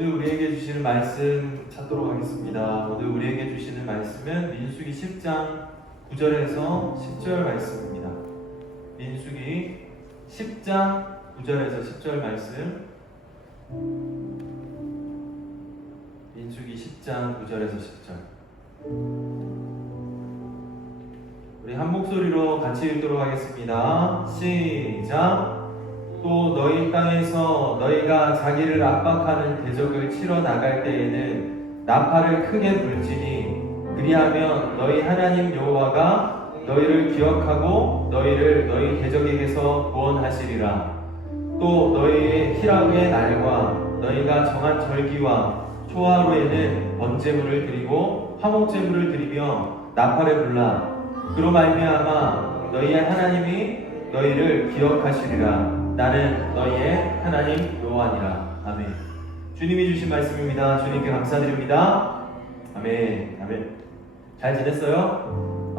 오늘 우리에게 주시는 말씀 찾도록 하겠습니다. 오늘 우리에게 주시는 말씀은 민수기 10장 9절에서 10절 말씀입니다. 민수기 10장 9절에서 10절 말씀. 민수기 10장 9절에서 10절. 우리 한 목소리로 같이 읽도록 하겠습니다. 시작. 또 너희 땅에서 너희가 자기를 압박하는 대적을 치러 나갈 때에는 나팔을 크게 불지니 그리하면 너희 하나님 여호와가 너희를 기억하고 너희를 너희 대적에게서 구원하시리라. 또 너희의 희락의 날과 너희가 정한 절기와 초하루에는 번제물을 드리고 화목제물을 드리며 나팔을 불라. 그로 말미암아 너희의 하나님이 너희를 기억하시리라. 나는 너희의 하나님 여호와니라. 아멘. 주님이 주신 말씀입니다. 주님께 감사드립니다. 아멘. 아멘. 잘 지냈어요?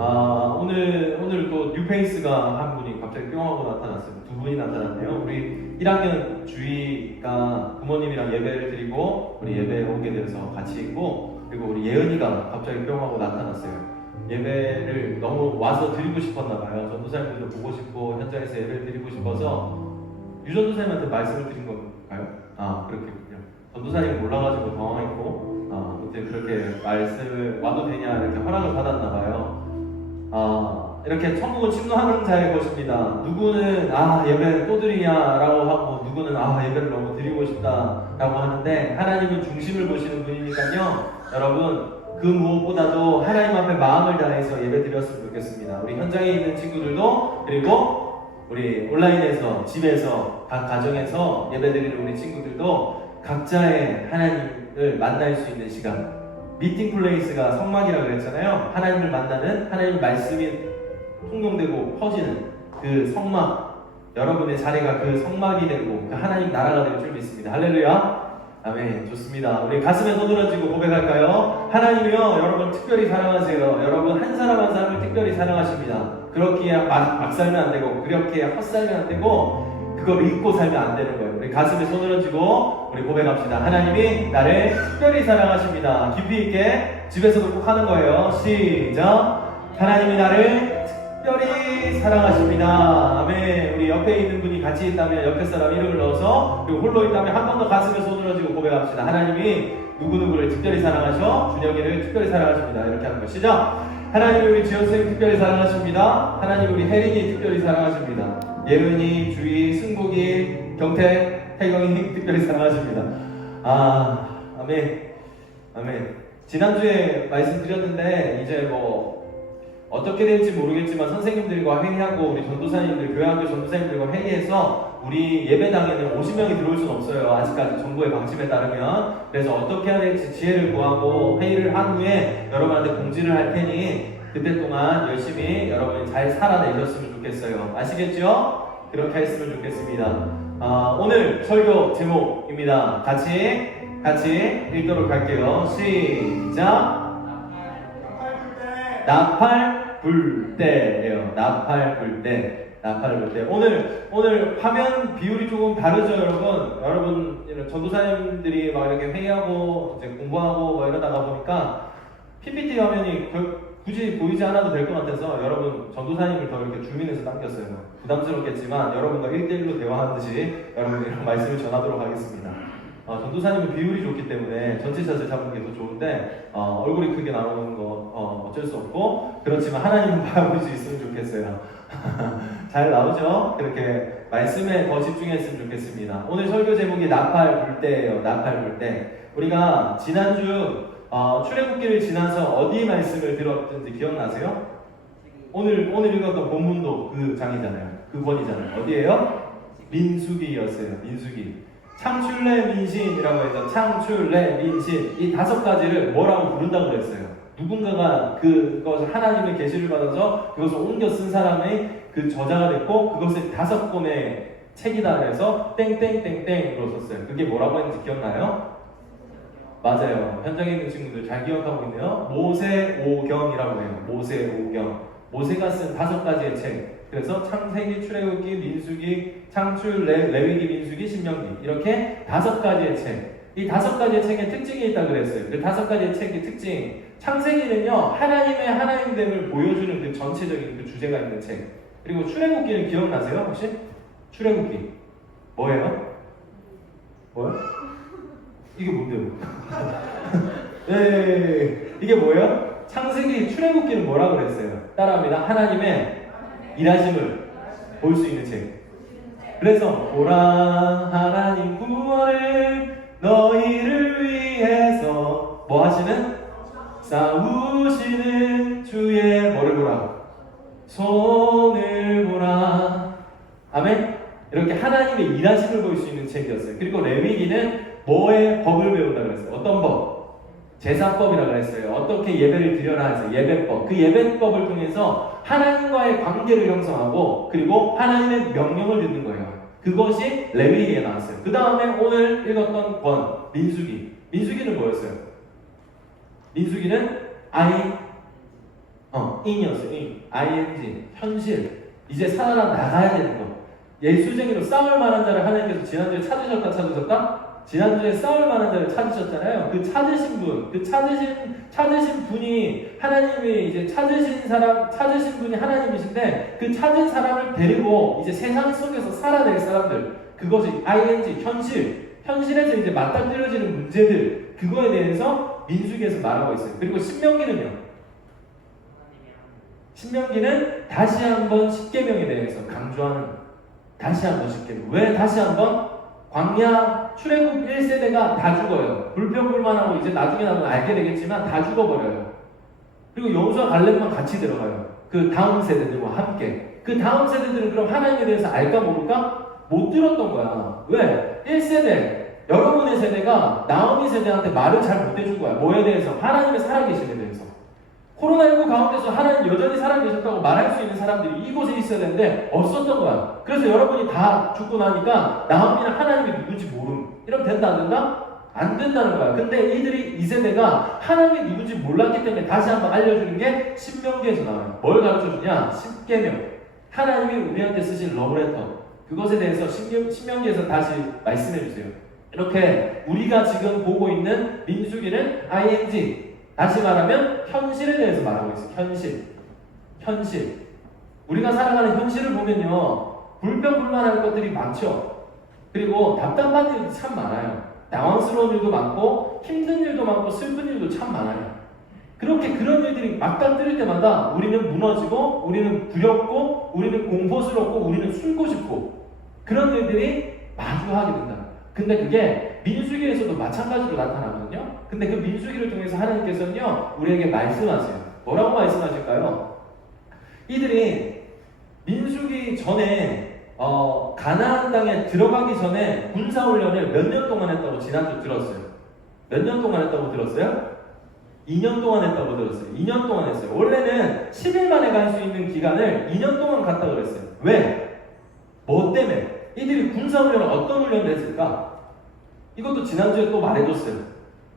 오늘 또 뉴페이스가 한 분이 갑자기 뿅 하고 나타났어요. 두 분이 나타났네요. 우리 1학년 주희가 부모님이랑 예배를 드리고 우리 예배에 오게 되어서 같이 있고, 그리고 우리 예은이가 갑자기 뿅 하고 나타났어요. 예배를 너무 와서 드리고 싶었나 봐요. 전도사님들도 보고 싶고 현장에서 예배를 드리고 싶어서 유전도사님한테 말씀을 드린 건가요? 그렇겠군요. 전도사님 몰라가지고 당황했고, 그때 그렇게 말씀을 와도 되냐 이렇게 허락을 받았나 봐요. 이렇게 천국은 침노하는 자의 것입니다. 누구는 예배를 또 드리냐라고 하고, 누구는 예배를 너무 드리고 싶다라고 하는데, 하나님은 중심을 보시는 분이니까요. 여러분, 그 무엇보다도 하나님 앞에 마음을 다해서 예배 드렸으면 좋겠습니다. 우리 현장에 있는 친구들도, 그리고 우리 온라인에서, 집에서, 각 가정에서 예배드리는 우리 친구들도 각자의 하나님을 만날 수 있는 시간, 미팅 플레이스가 성막이라고 그랬잖아요. 하나님을 만나는, 하나님 말씀이 통용되고 퍼지는 그 성막, 여러분의 자리가 그 성막이 되고 그 하나님 나라가 될 줄 믿습니다. 할렐루야. 아멘. 좋습니다. 우리 가슴에 손을 얹고 고백할까요? 하나님이요, 여러분 특별히 사랑하세요. 여러분 한 사람 한 사람을 특별히 사랑하십니다. 그렇기에 막 살면 안 되고, 그렇게 헛살면 안 되고, 그걸 잊고 살면 안 되는 거예요. 우리 가슴에 손을 얹고 우리 고백합시다. 하나님이 나를 특별히 사랑하십니다. 깊이 있게 집에서도 꼭 하는 거예요. 시작. 하나님이 나를 특별히 사랑하십니다. 아멘. 우리 옆에 있는 분이 같이 있다면 옆에 사람 이름을 넣어서, 그리고 홀로 있다면 한 번 더 가슴에 손을 얹고 고백합시다. 하나님이 누구누구를 특별히 사랑하셔, 준혁이를 특별히 사랑하십니다. 이렇게 하는 것이죠. 하나님이 우리 지연쌤 특별히 사랑하십니다. 하나님 우리 혜린이 특별히 사랑하십니다. 예은이, 주희, 승복이, 경태, 태경이 특별히 사랑하십니다. 아멘. 아멘. 지난주에 말씀드렸는데, 이제 어떻게 될지 모르겠지만 선생님들과 회의하고 우리 전도사님들, 교회학교 전도사님들과 회의해서 우리 예배당에는 50명이 들어올 수는 없어요. 아직까지 정부의 방침에 따르면. 그래서 어떻게 해야 될지 지혜를 구하고 회의를 한 후에 여러분한테 공지를 할 테니 그때 동안 열심히 여러분이 잘 살아내셨으면 좋겠어요. 아시겠죠? 그렇게 했으면 좋겠습니다. 오늘 설교 제목입니다. 같이 읽도록 할게요. 시작. 나팔 불 때예요. 나팔 불 때. 오늘 화면 비율이 조금 다르죠, 여러분. 전도사님들이 막 이렇게 회의하고 이제 공부하고 이러다가 보니까 PPT 화면이 굳이 보이지 않아도 될 것 같아서 여러분 전도사님을 더 이렇게 주민해서 당겼어요. 부담스럽겠지만 여러분과 1대1로 대화하듯이 여러분이랑 말씀을 전하도록 하겠습니다. 전도사님은 비율이 좋기 때문에 전체 샷을 잡는 게 더 좋은데 얼굴이 크게 나오는 거 어쩔 수 없고, 그렇지만 하나님은 바라볼 수 있으면 좋겠어요. 잘 나오죠? 그렇게 말씀에 더 집중했으면 좋겠습니다. 오늘 설교 제목이 나팔 불 때예요. 나팔 불 때. 우리가 지난주 출애굽기를 지나서 어디 말씀을 들었는지 기억나세요? 오늘 읽었던 본문도 그 장이잖아요. 그 권이잖아요. 어디예요? 민수기였어요. 민수기. 창출래 민신이라고 해서 창출래 민신, 이 5가지를 뭐라고 부른다고 그랬어요. 누군가가 그것을 하나님의 계시를 받아서 그것을 옮겨 쓴 사람의 그 저자가 됐고, 그것을 5권의 책이다 그래서 땡땡땡땡으로 썼어요. 그게 뭐라고 했는지 기억나요? 맞아요. 현장에 있는 친구들 잘 기억하고 있네요. 모세오경이라고 해요. 모세오경. 모세가 쓴 5가지의 책. 그래서 창세기, 출애굽기, 민수기, 창출, 레위기, 민수기, 신명기, 이렇게 5가지의 책. 이 5가지의 책의 특징이 있다고 그랬어요. 그 5가지의 책의 특징. 창세기는요, 하나님의 하나님됨을 보여주는 그 전체적인 그 주제가 있는 책. 그리고 출애굽기는 기억나세요? 혹시? 출애굽기. 뭐예요? 뭐요? 이게 뭔데요? 네, 이게 뭐예요? 창세기 출애굽기는 뭐라고 그랬어요? 따라합니다. 하나님의 일하심을 볼 수 있는 책. 그래서 보라 하나님 구원을 너희를 위해서 뭐 하시는? 싸우시는 주의 뭐를 보라? 손을 보라. 아멘? 이렇게 하나님의 일하심을 볼 수 있는 책이었어요. 그리고 레위기는 뭐의 법을 배운다고 그랬어요? 어떤 법? 제사법이라고 했어요. 어떻게 예배를 드려라 해서 예배법. 그 예배법을 통해서 하나님과의 관계를 형성하고 그리고 하나님의 명령을 듣는 거예요. 그것이 레위기에 나왔어요. 그 다음에 오늘 읽었던 권, 민수기. 민수기는 뭐였어요? 민수기는 in이었어요. ing, 현실. 이제 살아나가야 되는 거. 예수쟁이로 싸울 만한 자를 하나님께서 지난주에 찾으셨다? 지난주에 싸울 만한 자를 찾으셨잖아요. 그 찾으신 분, 그 찾으신 분이 하나님이 이제 찾으신 분이 하나님이신데 그 찾은 사람을 데리고 이제 세상 속에서 살아낼 사람들, 그것이 ing, 현실에서 이제 맞닥뜨려지는 문제들, 그거에 대해서 민수기에서 말하고 있어요. 그리고 신명기는 다시 한번 십계명에 대해서 강조하는. 다시 한번 십계명. 왜 다시 한번? 광야 출애굽 1세대가 다 죽어요. 불평불만하고 이제 나중에 나면 알게 되겠지만 다 죽어버려요. 그리고 여호수아 갈렙만 같이 들어가요. 그 다음 세대들과 함께. 그 다음 세대들은 그럼 하나님에 대해서 알까 모를까? 못 들었던 거야. 왜? 1세대 여러분의 세대가 나오미 세대한테 말을 잘 못 해준 거야. 뭐에 대해서? 하나님의 살아계심에 대해서. 코로나19 가운데서 하나님 여전히 살아계셨다고 말할 수 있는 사람들이 이곳에 있어야 되는데 없었던 거야. 그래서 여러분이 다 죽고 나니까 나오미는 하나님이 누군지 모름. 이러면 된다 안 된다? 안 된다는 거야. 근데 이 세대가 하나님이 누군지 몰랐기 때문에 다시 한번 알려주는 게 신명기에서 나와요. 뭘 가르쳐주냐? 십계명. 하나님이 우리한테 쓰신 러브레터. 그것에 대해서 신명기에서 다시 말씀해주세요. 이렇게 우리가 지금 보고 있는 민수기는 ing. 다시 말하면 현실에 대해서 말하고 있어요. 현실. 우리가 살아가는 현실을 보면요, 불평불만할 것들이 많죠. 그리고 답답한 일도 참 많아요. 당황스러운 일도 많고 힘든 일도 많고 슬픈 일도 참 많아요. 그렇게 그런 일들이 맞닥뜨릴 때마다 우리는 무너지고 우리는 두렵고 우리는 공포스럽고 우리는 숨고 싶고 그런 일들이 마주하게 된다. 근데 그게 민수기에서도 마찬가지로 나타나거든요. 근데 그 민수기를 통해서 하나님께서는요, 우리에게 말씀하세요. 뭐라고 말씀하실까요? 이들이 민수기 전에 가나안 땅에 들어가기 전에 군사훈련을 몇 년 동안 했다고 지난주 들었어요. 몇 년 동안 했다고 들었어요? 2년 동안 했다고 들었어요. 2년 동안 했어요. 원래는 10일 만에 갈 수 있는 기간을 2년 동안 갔다고 그랬어요. 왜? 뭐 때문에? 이들이 군사훈련을 어떤 훈련을 했을까? 이것도 지난주에 또 말해줬어요.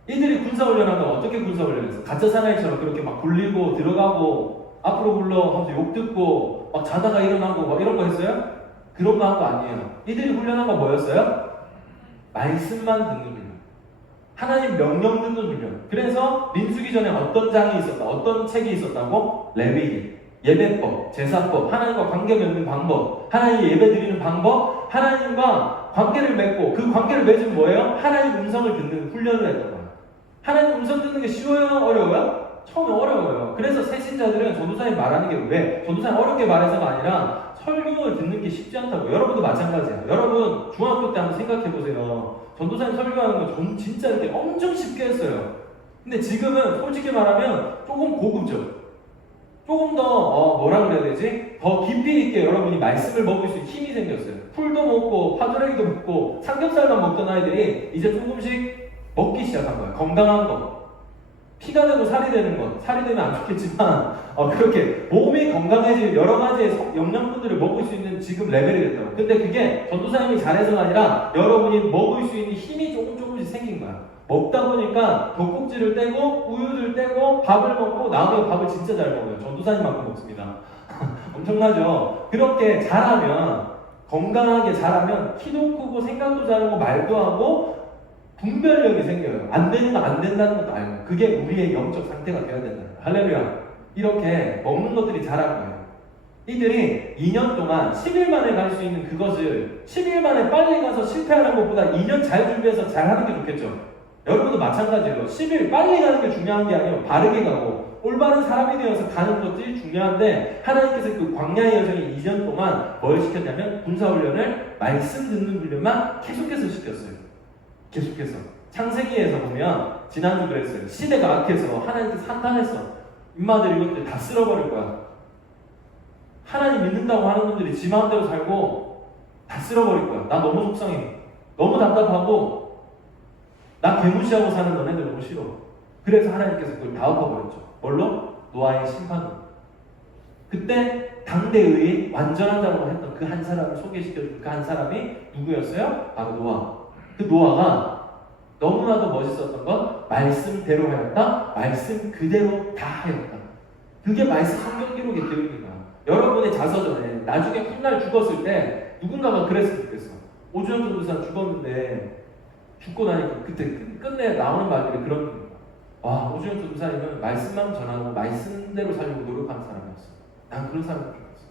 이들이 군사훈련하면 어떻게 군사훈련했어? 가짜 사나이처럼 그렇게 막 굴리고 들어가고 앞으로 굴러 하면서 욕 듣고 막 자다가 일어나고 막 이런 거 했어요? 그런 거 한 거 아니에요. 이들이 훈련한 건 뭐였어요? 말씀만 듣는 훈련. 하나님 명령 듣는 훈련. 그래서 민수기 전에 어떤 장이 있었다, 어떤 책이 있었다고? 레위기, 예배법, 제사법, 하나님과 관계 맺는 방법, 하나님 예배 드리는 방법, 하나님과 관계를 맺고 그 관계를 맺으면 뭐예요? 하나님 음성을 듣는 훈련을 했던 거예요. 하나님 음성 듣는 게 쉬워요? 어려워요? 처음에 어려워요. 그래서 새신자들은 전도사님 말하는 게 왜? 전도사님 어렵게 말해서가 아니라 설교를 듣는 게 쉽지 않다고. 여러분도 마찬가지예요. 여러분 중학교 때 한번 생각해 보세요. 전도사님 설교하는 거 전 진짜 이렇게 엄청 쉽게 했어요. 근데 지금은 솔직히 말하면 조금 고급져. 조금 더 뭐라 그래야 되지? 더 깊이 있게 여러분이 말씀을 먹을 수 있는 힘이 생겼어요. 풀도 먹고 파도레기도 먹고 삼겹살만 먹던 아이들이 이제 조금씩 먹기 시작한 거예요. 건강한 거. 피가 되고 살이 되는 것. 살이 되면 안 좋겠지만 그렇게 몸이 건강해질 여러 가지의 영양분들을 먹을 수 있는 지금 레벨이 됐다고. 근데 그게 전도사님이 잘해서가 아니라 여러분이 먹을 수 있는 힘이 조금씩 생긴 거야. 먹다 보니까 젖꼭지를 떼고 우유를 떼고 밥을 먹고 나중에 밥을 진짜 잘 먹어요. 전도사님만큼 먹습니다. 엄청나죠? 그렇게 잘하면, 건강하게 잘하면 키도 크고 생각도 잘하고 말도 하고 분별력이 생겨요. 안 되는 거 안 된다는 것도 알고. 그게 우리의 영적 상태가 되어야 된다. 할렐루야. 이렇게 먹는 것들이 자란 거예요. 이들이 2년 동안 10일 만에 갈 수 있는 그것을 10일 만에 빨리 가서 실패하는 것보다 2년 잘 준비해서 잘 하는 게 좋겠죠. 여러분도 마찬가지로 10일 빨리 가는 게 중요한 게 아니고 바르게 가고 올바른 사람이 되어서 가는 것들이 중요한데, 하나님께서 그 광야의 여정이 2년 동안 뭘 시켰냐면 군사훈련을, 말씀 듣는 훈련만 계속해서 시켰어요. 계속해서. 창세기에서 보면 지난주 그랬어요. 시대가 악해서 하나님께서 한탄했어. 인마들 이것들 다 쓸어버릴 거야. 하나님 믿는다고 하는 분들이 지 마음대로 살고 다 쓸어버릴 거야. 나 너무 속상해. 너무 답답하고 나 개무시하고 사는 너네들 너무 싫어. 그래서 하나님께서 그걸 다 엎어버렸죠. 뭘로? 노아의 심판으로. 그때 당대의 완전한 자라고 했던 그 한 사람을 소개시켜준 그 한 사람이 누구였어요? 바로 노아. 그 노아가 너무나도 멋있었던 건 말씀대로 하였다. 말씀 그대로 다 하였다. 그게 말씀 성경 기록에 되어있는 거야. 여러분의 자서전에 나중에 훗날 죽었을 때 누군가가 그랬으면 좋겠어. 오주현 전도사 죽었는데 죽고 나니까 그때 끝내 나오는 말들이 그런 거예요. 와, 오주현 전도사님은 말씀만 전하고 말씀대로 살려고 노력하는 사람이었어. 난 그런 사람이 좋겠어.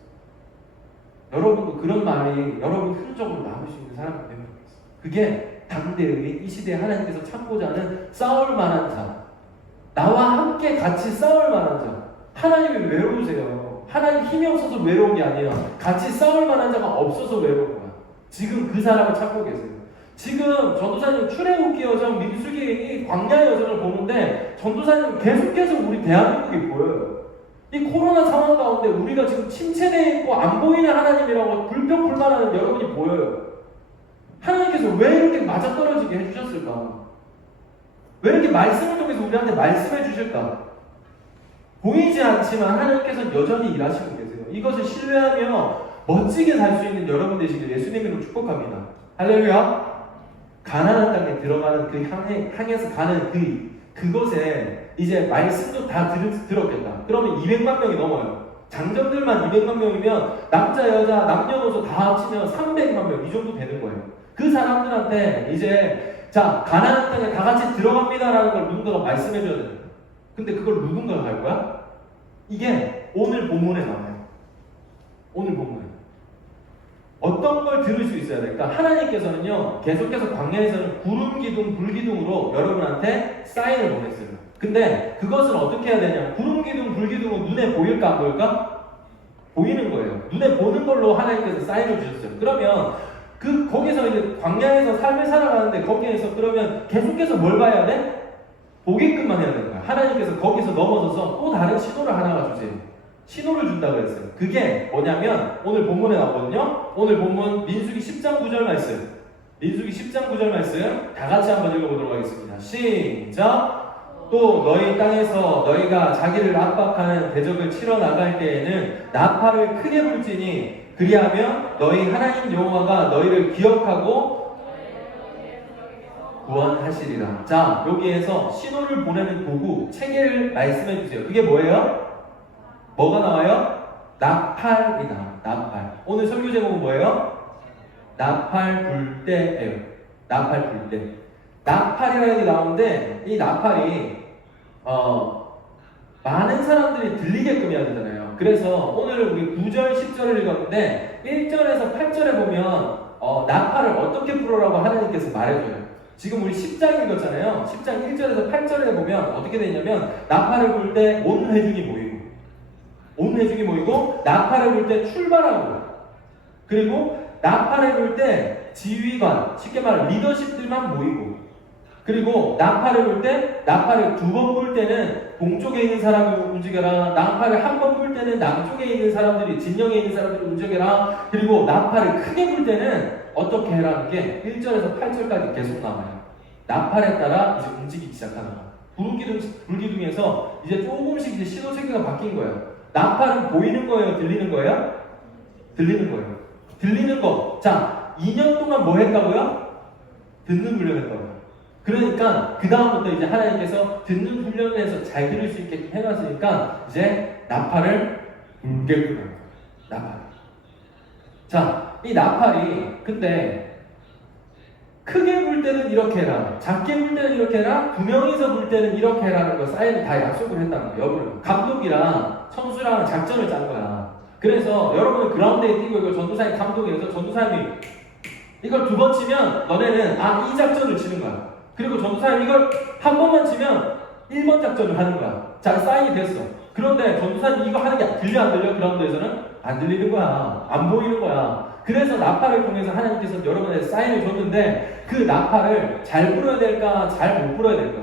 여러분도 그런 말이 여러분 흔적으로 남을 수 있는 사람이 되면 좋겠어. 그게 당대의 이 시대에 하나님께서 찾고자 하는 싸울 만한 자, 나와 함께 같이 싸울 만한 자. 하나님이 외로우세요. 하나님 힘이 없어서 외로운 게 아니에요. 같이 싸울 만한 자가 없어서 외로운 거야. 지금 그 사람을 찾고 계세요. 지금 전도사님 출애굽기 여정, 민수기 이 광야의 여정을 보는데 전도사님 계속해서 우리 대한민국이 보여요. 이 코로나 상황 가운데 우리가 지금 침체되어 있고 안 보이는 하나님이라고 불평불만하는 여러분이 보여요. 하나님께서 왜 이렇게 맞아떨어지게 해주셨을까? 왜 이렇게 말씀을 통해서 우리한테 말씀해 주실까? 보이지 않지만 하나님께서는 여전히 일하시고 계세요. 이것을 신뢰하며 멋지게 살 수 있는 여러분 되시길 예수님으로 축복합니다. 할렐루야. 가나안 땅에 들어가는 그 향해서 가는 그곳에 이제 말씀도 다 들었겠다. 그러면 200만 명이 넘어요. 장정들만 200만 명이면 남자 여자 남녀노소 다 합치면 300만 명 이 정도 되는 거예요. 그 사람들한테 이제 자 가나안 땅에 다 같이 들어갑니다라는 걸 누군가가 말씀해 줘야 돼요. 근데 그걸 누군가가 할 거야? 이게 오늘 본문에 나와요. 오늘 본문에 어떤 걸 들을 수 있어야 될까? 하나님께서는요 계속해서 광야에서는 구름 기둥 불 기둥으로 여러분한테 사인을 보냈어요. 근데 그것은 어떻게 해야 되냐? 구름 기둥 불 기둥은 눈에 보일까 안 보일까? 보이는 거예요. 눈에 보는 걸로 하나님께서 사인을 주셨어요. 그러면 거기서 이제 광야에서 삶을 살아가는데 거기에서 그러면 계속해서 뭘 봐야 돼? 보게끔만 해야 되는 거야. 하나님께서 거기서 넘어서서 또 다른 신호를 하나가 주세요. 신호를 준다고 했어요. 그게 뭐냐면 오늘 본문에 나오거든요. 오늘 본문 민수기 10장 9절 말씀. 민수기 10장 9절 말씀 다 같이 한번 읽어보도록 하겠습니다. 시작. 또 너희 땅에서 너희가 자기를 압박하는 대적을 치러 나갈 때에는 나팔을 크게 불지니 그리하면 너희 하나님 여호와가 너희를 기억하고 구원하시리라. 자, 여기에서 신호를 보내는 도구, 체계를 말씀해 주세요. 그게 뭐예요? 뭐가 나와요? 나팔이다. 나팔. 오늘 설교 제목은 뭐예요? 나팔 불 때예요. 나팔 불 때. 나팔이라는 게 나오는데 이 나팔이 많은 사람들이 들리게끔 해야 되잖아요. 그래서 오늘 우리 9절, 10절을 읽었는데 1절에서 8절에 보면 나팔을 어떻게 불어라고 하나님께서 말해줘요. 지금 우리 10장 읽었잖아요. 10장 1절에서 8절에 보면 어떻게 되냐면 나팔을 불 때 온 회중이 모이고 나팔을 불 때 출발하고 그리고 나팔을 불 때 지휘관, 쉽게 말하면 리더십들만 모이고 그리고 나팔을 불 때 나팔을 2번 불 때는 동쪽에 있는 사람이 움직여라. 나팔을 한 번 불 때는 남쪽에 있는 사람들이 진영에 있는 사람들이 움직여라. 그리고 나팔을 크게 불 때는 어떻게 해라는 게 1절에서 8절까지 계속 나와요. 나팔에 따라 이제 움직이기 시작하는 거야. 불기둥에서 이제 조금씩 이제 신호 체계가 바뀐 거예요. 나팔은 보이는 거예요? 들리는 거예요? 들리는 거예요. 들리는 거. 자, 2년 동안 뭐 했다고요? 듣는 훈련 했다고요. 그러니까 그 다음부터 이제 하나님께서 듣는 훈련을 해서 잘 들을 수 있게 해놨으니까 이제 나팔을 불게끔 합니다. 나팔. 자, 이 나팔이 근데 크게 불 때는 이렇게 해라, 작게 불 때는 이렇게 해라, 두 명이서 불 때는 이렇게 해라는 거 사인이 다 약속을 했다는 거예요. 여러분, 감독이랑 선수랑 작전을 짠 거야. 그래서 여러분은 그라운드에 뛰고 이걸 전도사님 감독이라서 전도사님이 이걸 두 번 치면 너네는 이 작전을 치는 거야. 그리고 전도사님 이걸 한 번만 치면 1번 작전을 하는 거야. 자, 사인이 됐어. 그런데 전도사님 이거 하는 게 들려 안 들려? 그라운드에서는 안 들리는 거야. 안 보이는 거야. 그래서 나팔을 통해서 하나님께서 여러분에게 사인을 줬는데 그 나팔을 잘 불어야 될까? 잘 못 불어야 될까?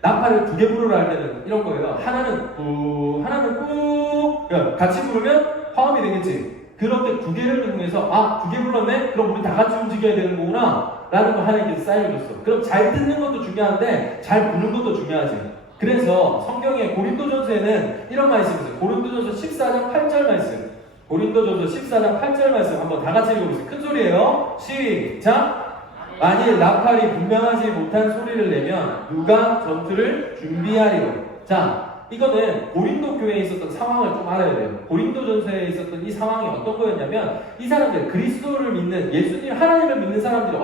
나팔을 두 개 부르라 할 때는 이런 거예요. 하나는 꾹, 하나는 꾹. 같이 부르면 화음이 되겠지. 그럴 때 두 개를 통해서 두 개 불렀네? 그럼 우리 다 같이 움직여야 되는 거구나 라는 거 하나님께서 사인을 줬어. 그럼 잘 듣는 것도 중요한데 잘 부는 것도 중요하지. 그래서 성경에 고린도전서에는 이런 말씀이 있어요. 고린도전서 14장 8절 말씀. 고린도전서 14장 8절 말씀 한번 다 같이 읽어보세요. 큰 소리예요. 시작! 만일 나팔이 분명하지 못한 소리를 내면 누가 전투를 준비하리요. 자, 이거는 고린도 교회에 있었던 상황을 좀 알아야 돼요. 고린도전서에 있었던 이 상황이 어떤 거였냐면 이 사람들 그리스도를 믿는 예수님 하나님을 믿는 사람들이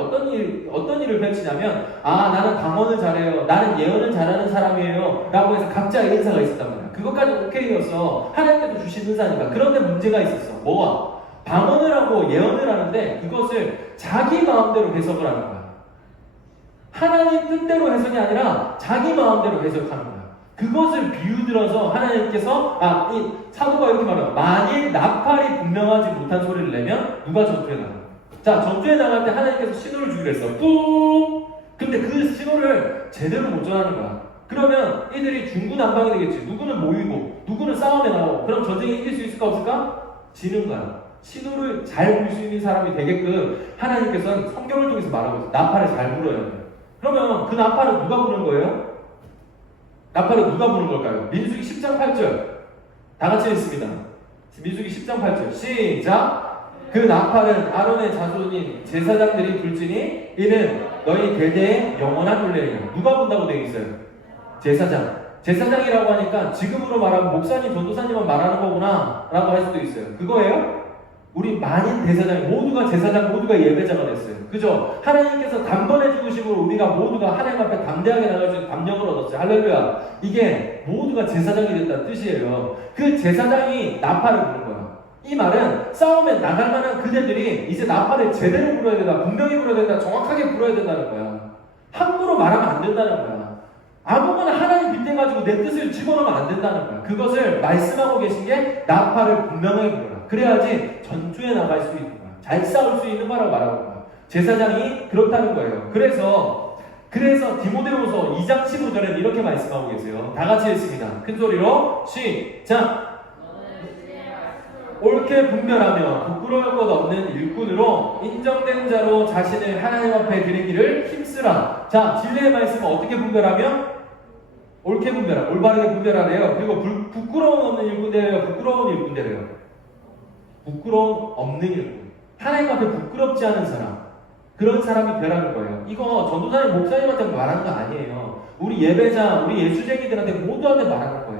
어떤 일을 펼치냐면 나는 방언을 잘해요. 나는 예언을 잘하는 사람이에요. 라고 해서 각자의 은사가 있었단 말이야. 그것까지 오케이였어. 하나님께서 주신 은사니까. 그런데 문제가 있었어. 뭐가? 방언을 하고 예언을 하는데 그것을 자기 마음대로 해석을 하는 거야. 하나님 뜻대로 해석이 아니라 자기 마음대로 해석하는 거야. 그것을 비유 들어서 하나님께서 이 사도가 이렇게 말해요. 만일 나팔이 분명하지 못한 소리를 내면 누가 전투에 나가? 자, 전투에 나갈 때 하나님께서 신호를 주기로 했어. 뿡! 근데 그 신호를 제대로 못 전하는 거야. 그러면 이들이 중구난방이 되겠지. 누구는 모이고 누구는 싸움에 나오고 그럼 전쟁에 이길 수 있을까 없을까? 지는 거야. 신호를 잘 볼 수 있는 사람이 되게끔 하나님께서는 성경을 통해서 말하고 있어요. 나팔을 잘 불어야 돼요. 그러면 그 나팔은 누가 부는 거예요? 나팔은 누가 부는 걸까요? 민수기 10장 8절 다 같이 읽습니다. 민수기 10장 8절 시작! 그 나팔은 아론의 자손인 제사장들이 불지니 이는 너희 대대의 영원한 훈련이야. 누가 분다고 되어 있어요? 제사장이라고 하니까 지금으로 말하면 목사님, 전도사님만 말하는 거구나 라고 할 수도 있어요. 그거예요? 우리 만인 대사장, 모두가 제사장, 모두가 예배자가 됐어요. 그죠? 하나님께서 단번에 죽으심으로 우리가 모두가 하나님 앞에 담대하게 나갈 수 있는 담력을 얻었어요. 할렐루야. 이게 모두가 제사장이 됐다는 뜻이에요. 그 제사장이 나팔을 부는 거야. 이 말은 싸움에 나갈 만한 그대들이 이제 나팔을 제대로 불어야 된다, 분명히 불어야 된다, 정확하게 불어야 된다는 거야. 함부로 말하면 안 된다는 거야. 아무거나 하나님 빗대가지고 내 뜻을 집어넣으면 안 된다는 거야. 그것을 말씀하고 계신 게 나팔을 분명하게 불어라. 그래야지 전투에 나갈 수 있는 거야. 잘 싸울 수 있는 거라고 말하는 거야. 제사장이 그렇다는 거예요. 그래서 디모데후서 2장 15절에는 이렇게 말씀하고 계세요. 다 같이 읽습니다. 큰 소리로 시작! 옳게 분별하며 부끄러울 것 없는 일꾼으로 인정된 자로 자신을 하나님 앞에 드리기를 힘쓰라. 자, 진리의 말씀은 어떻게 분별하며? 옳게 분별하라. 올바르게 분별하래요. 그리고 부끄러움 없는 일꾼되래요. 부끄러운 일꾼되래요. 부끄러움 없는 일꾼. 하나님 앞에 부끄럽지 않은 사람. 그런 사람이 되라는 거예요. 이거 전도사님, 목사님한테 말하는 거 아니에요. 우리 예배자, 우리 예수쟁이들한테 모두한테 말하는 거예요.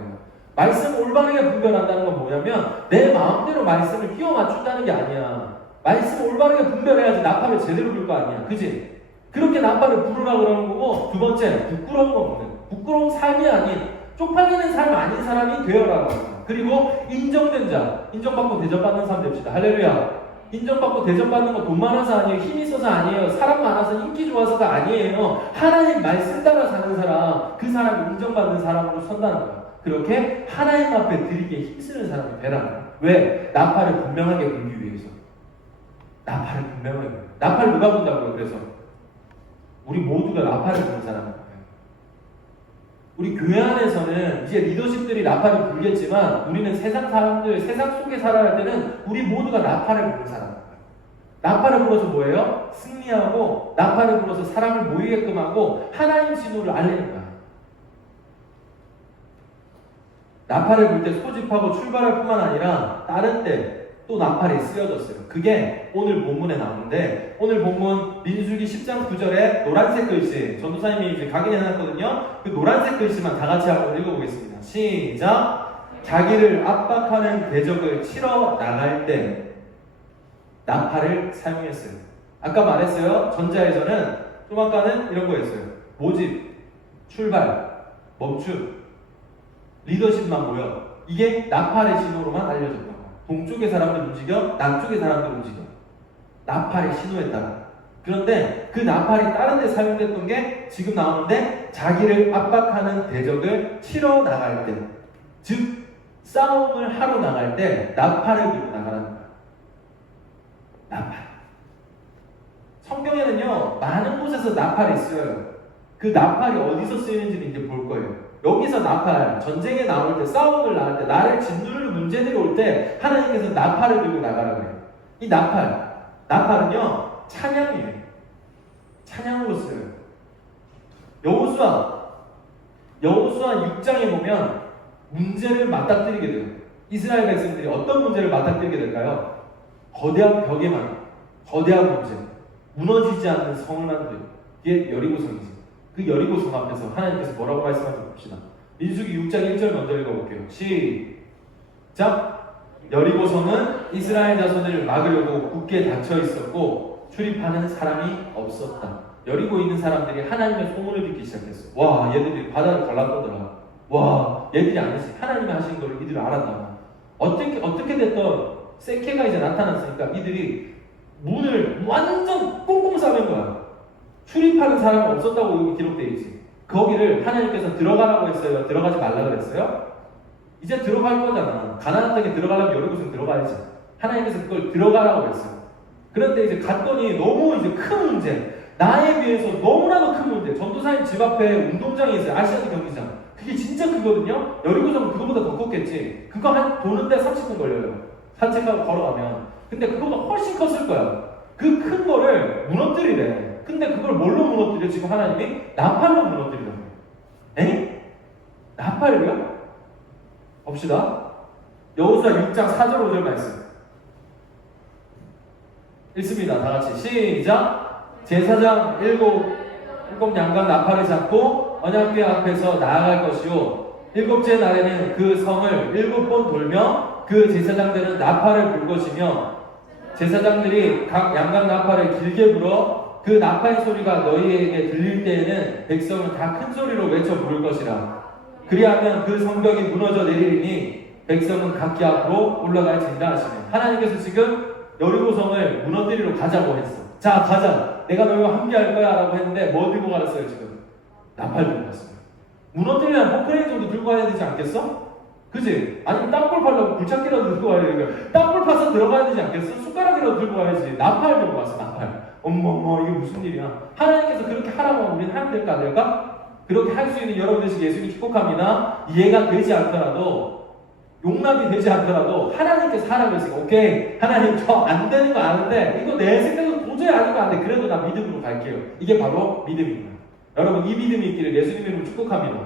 말씀 올바르게 분별한다는 건 뭐냐면 내 마음대로 말씀을 끼워 맞춘다는 게 아니야. 말씀 올바르게 분별해야지 나팔을 제대로 불 거 아니야. 그지? 그렇게 나팔을 부르라고 그러는 거고, 두 번째, 부끄러운 거 없는, 부끄러운 삶이 아닌 쪽팔리는 삶 아닌 사람이 되어라고 합니다. 그리고 인정된 자, 인정받고 대접받는 사람 됩시다. 할렐루야. 인정받고 대접받는 거 돈 많아서 아니에요. 힘 있어서 아니에요. 사람 많아서 인기 좋아서가 아니에요. 하나님 말씀 따라 사는 사람, 그 사람이 인정받는 사람으로 선다는 거야. 그렇게 하나님 앞에 드리기에 힘쓰는 사람이 되라는 거야. 왜? 나팔을 분명하게 불기 위해서. 나팔을 분명하게 불. 나팔 누가 분다고요? 그래서 우리 모두가 나팔을 부는 사람이에요. 우리 교회 안에서는 이제 리더십들이 나팔을 불겠지만 우리는 세상 사람들, 세상 속에 살아갈 때는 우리 모두가 나팔을 부는 사람이에요. 나팔을 불어서 뭐예요? 승리하고, 나팔을 불어서 사람을 모이게끔 하고 하나님 신호를 알리는 거야. 나팔을 불 때 소집하고 출발할 뿐만 아니라 다른 때 또 나팔이 쓰여졌어요. 그게 오늘 본문에 나오는데, 오늘 본문 민수기 10장 9절에 노란색 글씨, 전도사님이 이제 각인해놨거든요. 그 노란색 글씨만 다 같이 한번 읽어보겠습니다. 시작! 자기를 압박하는 대적을 치러 나갈 때 나팔을 사용했어요. 아까 말했어요. 전자에서는 좀 아까는 이런 거였어요. 모집, 출발, 멈춤, 리더십만 모여. 이게 나팔의 신호로만 알려졌던 거야. 동쪽의 사람들 움직여, 남쪽의 사람들 움직여. 나팔의 신호에 따라. 그런데 그 나팔이 다른 데 사용됐던 게 지금 나오는데 자기를 압박하는 대적을 치러 나갈 때, 즉 싸움을 하러 나갈 때 나팔을 들고 나가라는 거야. 나팔. 성경에는요 많은 곳에서 나팔이 쓰여요. 그 나팔이 어디서 쓰이는지는 이제 볼 거예요. 여기서 나팔, 전쟁에 나올 때, 싸움을 나갈 때, 나를 짓누르는 문제들이 올 때 하나님께서 나팔을 들고 나가라고 해요. 이 나팔은요 찬양이에요. 찬양으로 쓰여요. 여호수아 6장에 보면 문제를 맞닥뜨리게 돼요. 이스라엘 백성들이 어떤 문제를 맞닥뜨리게 될까요? 거대한 거대한 문제, 무너지지 않는 성을 만들어요. 이게 여리고성이지. 그 여리고성 앞에서 하나님께서 뭐라고 말씀하는지 봅시다. 민수기 6장 1절 먼저 읽어볼게요. 시작. 여리고성은 이스라엘 자손을 막으려고 굳게 닫혀 있었고 출입하는 사람이 없었다. 여리고 있는 사람들이 하나님의 소문을 듣기 시작했어. 와, 얘들이 바다를 갈라떠더라. 와, 얘들이 아니지. 하나님이 하신 걸 이들이 알았나. 어떻게 됐던 세케가 이제 나타났으니까 이들이 문을 완전 꽁꽁 싸맨 거야. 출입하는 사람이 없었다고 여기 기록되어 있지. 거기를 하나님께서 들어가라고 했어요? 들어가지 말라 그랬어요? 이제 들어갈 거잖아. 가나안 땅에 들어가려면 여리고성 들어가야지. 하나님께서 그걸 들어가라고 했어요. 그런데 이제 갔더니 너무 이제 큰 문제, 나에 비해서 너무나도 큰 문제. 전도사님 집 앞에 운동장이 있어요. 아시아드 경기장. 그게 진짜 크거든요. 여리고성은 그거보다 더 컸겠지. 그거 한 도는데 30분 걸려요. 산책하고 걸어가면. 근데 그거보다 훨씬 컸을 거야. 그 큰 거를 무너뜨리래. 근데 그걸 뭘로 무너뜨려? 지금 하나님이 나팔로 무너뜨리라고 해요. 에? 나팔이요? 봅시다. 여호수아 6장 4절 5절 말씀 읽습니다. 다 같이 시작. 제사장 일곱 양각 나팔을 잡고 언약궤 앞에서 나아갈 것이요 일곱째 날에는 그 성을 7번 돌며 그 제사장들은 나팔을 불 것이며 제사장들이 각 양각 나팔을 길게 불어 그 나팔 소리가 너희에게 들릴 때에는 백성은 다 큰 소리로 외쳐 부를 것이라. 그리하면 그 성벽이 무너져 내리리니 백성은 각기 앞으로 올라갈지니라 하시네. 하나님께서 지금 여리고성을 무너뜨리러 가자고 했어. 자, 가자. 내가 너희와 함께 할 거야 라고 했는데 뭐 들고 갔어요 지금? 나팔 들고 갔어요. 무너뜨리려면 포크레인 정도 들고 가야 되지 않겠어? 그지? 아니면 땅볼 파려고 굴착기라도 들고 가야 되니까 땅볼 파서 들어가야 되지 않겠어? 숟가락이라도 들고 가야지. 나팔 들고 갔어. 나팔. 어머 이게 무슨 일이야? 하나님께서 그렇게 하라고 하면 우리는 하면 될까 안 될까? 그렇게 할 수 있는 여러분들이 예수님 축복합니다. 이해가 되지 않더라도, 용납이 되지 않더라도 하나님께서 하라고 했으니까 오케이, 하나님 저 안 되는 거 아는데 이거 내 생각은 도저히 아닌 거 아는데 그래도 나 믿음으로 갈게요. 이게 바로 믿음입니다. 여러분 이 믿음이 있기를 예수님 이름으로 축복합니다.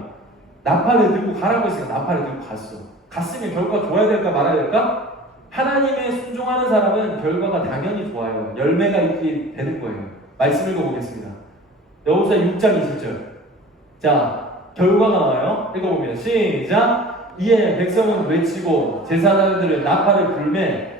나팔을 들고 가라고 했으니까 나팔을 들고 갔어. 갔으면 결과가 좋아야 될까 말아야 될까? 하나님의 순종하는 사람은 결과가 당연히 좋아요. 열매가 있게 되는 거예요. 말씀 읽어보겠습니다. 여호수아 6장 20절. 자, 결과가 나와요. 읽어봅니다. 시작. 이에 백성은 외치고 제사장들은 나팔을 불매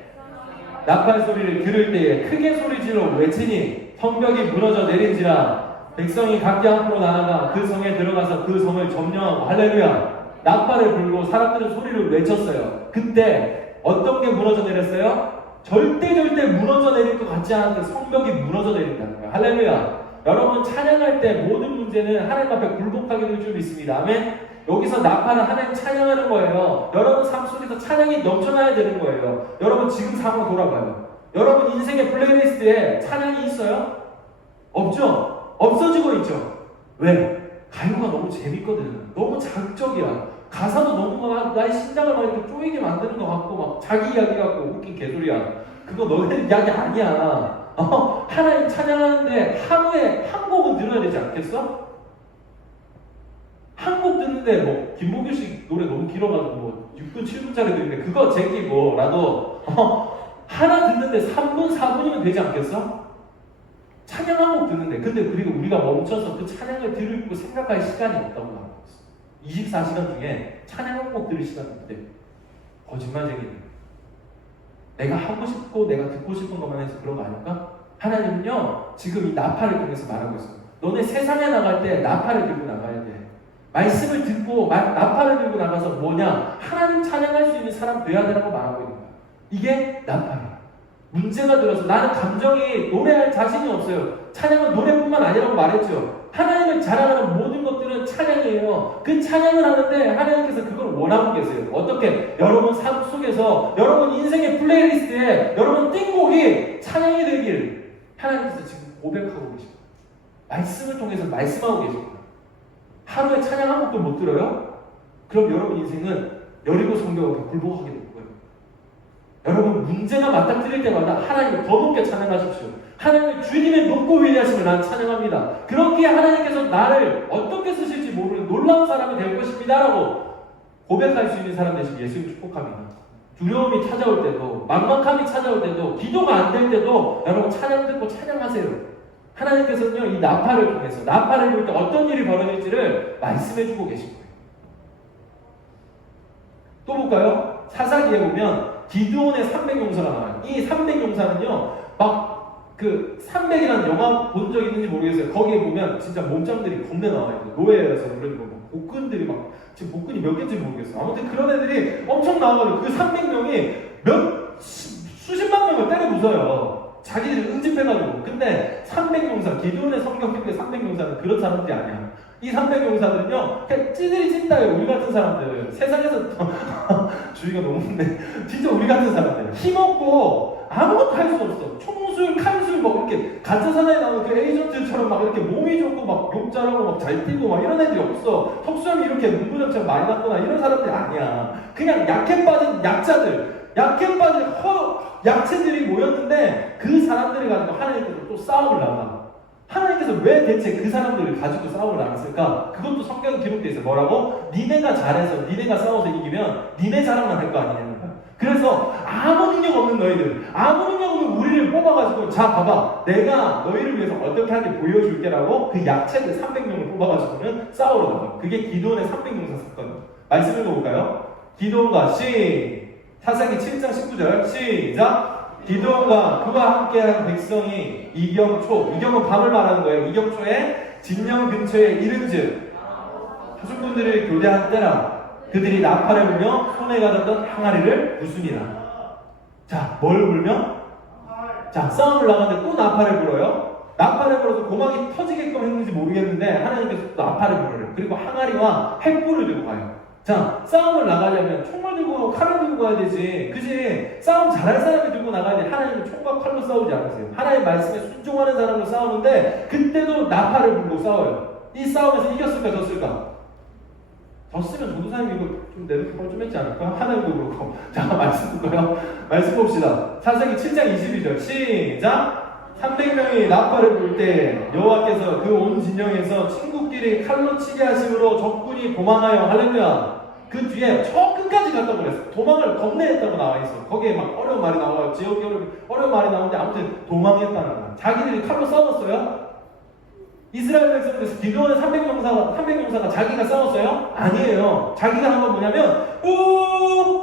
나팔 소리를 들을 때에 크게 소리질러 외치니 성벽이 무너져 내린지라. 백성이 각기 앞으로 나아가 그 성에 들어가서 그 성을 점령하고 할렐루야. 나팔을 불고 사람들은 소리를 외쳤어요. 그때 어떤 게 무너져 내렸어요? 절대 무너져 내릴 것 같지 않은데 성벽이 무너져 내린다는 거예요. 할렐루야. 여러분 찬양할 때 모든 문제는 하나님 앞에 굴복하게 될 줄 믿습니다. 아멘. 여기서 나팔은 하나님 찬양하는 거예요. 여러분 삶 속에서 찬양이 넘쳐나야 되는 거예요. 여러분 지금 상황 돌아봐요. 여러분 인생의 플레이리스트에 찬양이 있어요? 없죠? 없어지고 있죠? 왜? 가요가 너무 재밌거든. 너무 자극적이야. 가사도 너무 막 나의 심장을 막 이렇게 쪼이게 만드는 것 같고 막 자기 이야기 같고 웃긴 개소리야. 그거 너희들 이야기 아니야. 하나님 찬양하는데 하루에 한 곡은 들어야 되지 않겠어? 한 곡 듣는데 뭐 김보규 씨 노래 너무 길어가지고 뭐 6분 7분짜리 듣는데 그거 제끼 뭐라도 하나 듣는데 3분 4분이면 되지 않겠어? 찬양 한 곡 듣는데 근데 그리고 우리가 멈춰서 그 찬양을 들고 생각할 시간이 없다고 말하고 있어. 24시간 중에 찬양 한 곡 들을 시간이 없대. 거짓말쟁이들. 내가 하고 싶고 내가 듣고 싶은 것만 해서 그런 거 아닐까? 하나님은요 지금 이 나팔을 통해서 말하고 있어요. 너네 세상에 나갈 때 나팔을 들고 나가야 돼. 말씀을 듣고 나팔을 들고 나가서 뭐냐? 하나님 찬양할 수 있는 사람 돼야 되라고 말하고 있는 거야. 이게 나팔이야. 문제가 들어서 나는 감정이 노래할 자신이 없어요. 찬양은 노래뿐만 아니라고 말했죠. 하나님을 자랑하는 모든 것들은 찬양이에요. 그 찬양을 하는데 하나님께서 그걸 원하고 계세요. 어떻게? 여러분 삶 속에서 여러분 인생의 플레이리스트에 여러분 띵곡이 찬양이 되길 하나님께서 지금 고백하고 계십니다. 말씀을 통해서 말씀하고 계십니다. 하루에 찬양 한 곡도 못 들어요? 그럼 여러분 인생은 여리고 성벽을 굴복하게 될 거예요. 여러분 문제가 맞닥뜨릴 때마다 하나님을 더 높게 찬양하십시오. 하나님의 주님의 높고 위대하심을 난 찬양합니다. 그렇게 하나님께서 나를 어떻게 쓰실지 모르는 놀라운 사람이 될 것입니다 라고 고백할 수 있는 사람 되시길 예수님 축복합니다. 두려움이 찾아올 때도 막막함이 찾아올 때도 기도가 안 될 때도 여러분 찬양 듣고 찬양하세요. 하나님께서는요 이 나팔을 통해서 나팔을 불 때 어떤 일이 벌어질지를 말씀해주고 계신 거예요. 또 볼까요? 사사기에 보면 기드온의 300용사가 나와요. 이 300용사는요 막 그 300이라는 영화 본 적 있는지 모르겠어요. 거기에 보면 진짜 몸짱들이 겁내 나와요. 노예라서 그런지 뭐 복근들이 막 지금 복근이 몇 개인지 모르겠어요. 아무튼 그런 애들이 엄청 나와가지고 그 300명이 수십만 명을 때려 부숴요. 자기들이 응집해가지고. 근데 300용사, 기드온의 성경책의 300용사는 그런 사람들이 아니야. 이 300용사들은요 그냥 찌들이 찐다요. 우리 같은 사람들. 세상에서 주의가 너무 큰데 진짜 우리 같은 사람들. 힘없고 아무것도 할 수 없어. 총술, 칼술 막 이렇게 가짜 사나이 나오는 그 에이전트처럼 막 이렇게 몸이 좋고 막 욕 잘하고 막 잘 뛰고 막 이런 애들이 없어. 턱수염이 이렇게 문구점처럼 많이 났거나 이런 사람들이 아니야. 그냥 약해 빠진 약자들, 약해 빠진 약체들이 모였는데 그 사람들을 가지고 하나님께서 또 싸움을 나가. 하나님께서 왜 대체 그 사람들을 가지고 싸움을 나눴을까? 그것도 성경에 기록되어 있어요. 뭐라고? 니네가 잘해서 니네가 싸워서 이기면 니네 자랑만 할 거 아니냐는 거야. 그래서 아무 능력 없는 너희들, 아무 능력 없는 우리를 뽑아가지고 자 봐봐, 내가 너희를 위해서 어떻게 하는지 보여줄게라고 그 약체들 300명을 뽑아가지고는 싸우러 가요. 그게 기드온의 300용사 사건. 말씀 읽어볼까요? 기드온과 사사기 7장 19절 시작. 기드온과 그와 함께한 백성이 이경은 밤을 말하는 거예요. 이경초에 진영 근처에 이른즉 표준군들을 교대한 때라 그들이 나팔을 불며 손에 가졌던 항아리를 부수니라. 자, 뭘 불며? 자, 싸움을 나가는데 또 나팔을 불어요. 나팔을 불어서 고막이 터지게끔 했는지 모르겠는데 하나님께서 또 나팔을 불어요. 그리고 항아리와 횃불을 들고 가요. 자, 싸움을 나가려면 총을 들고 칼을 들고 가야 되지. 그지? 싸움 잘할 사람이 들고 나가야 돼. 하나님은 총과 칼로 싸우지 않으세요. 하나님 말씀에 순종하는 사람으로 싸우는데 그때도 나팔을 불고 싸워요. 이 싸움에서 이겼을까 졌을까? 졌으면 전도사님 이거 좀 내놓고 뻘쭘했지 않을까? 하나님도 그렇고. 자, 말씀 볼까요? 말씀 봅시다. 사사기 7장 22절 시작. 300명이 나팔을 불 때 여호와께서 그 온 진영에서 친구끼리 칼로 치게 하심으로 적군이 도망하여 할렐루야. 그 뒤에 저 끝까지 갔다고 그랬어. 도망을 겁내했다고 나와 있어. 거기에 막 어려운 말이 나와요. 지역이 어려운 말이 나오는데 아무튼 도망했다는 거야. 자기들이 칼로 싸웠어요? 이스라엘 백성들에서 기드온의 300용사가 자기가 싸웠어요? 아니에요. 자기가 한 건 뭐냐면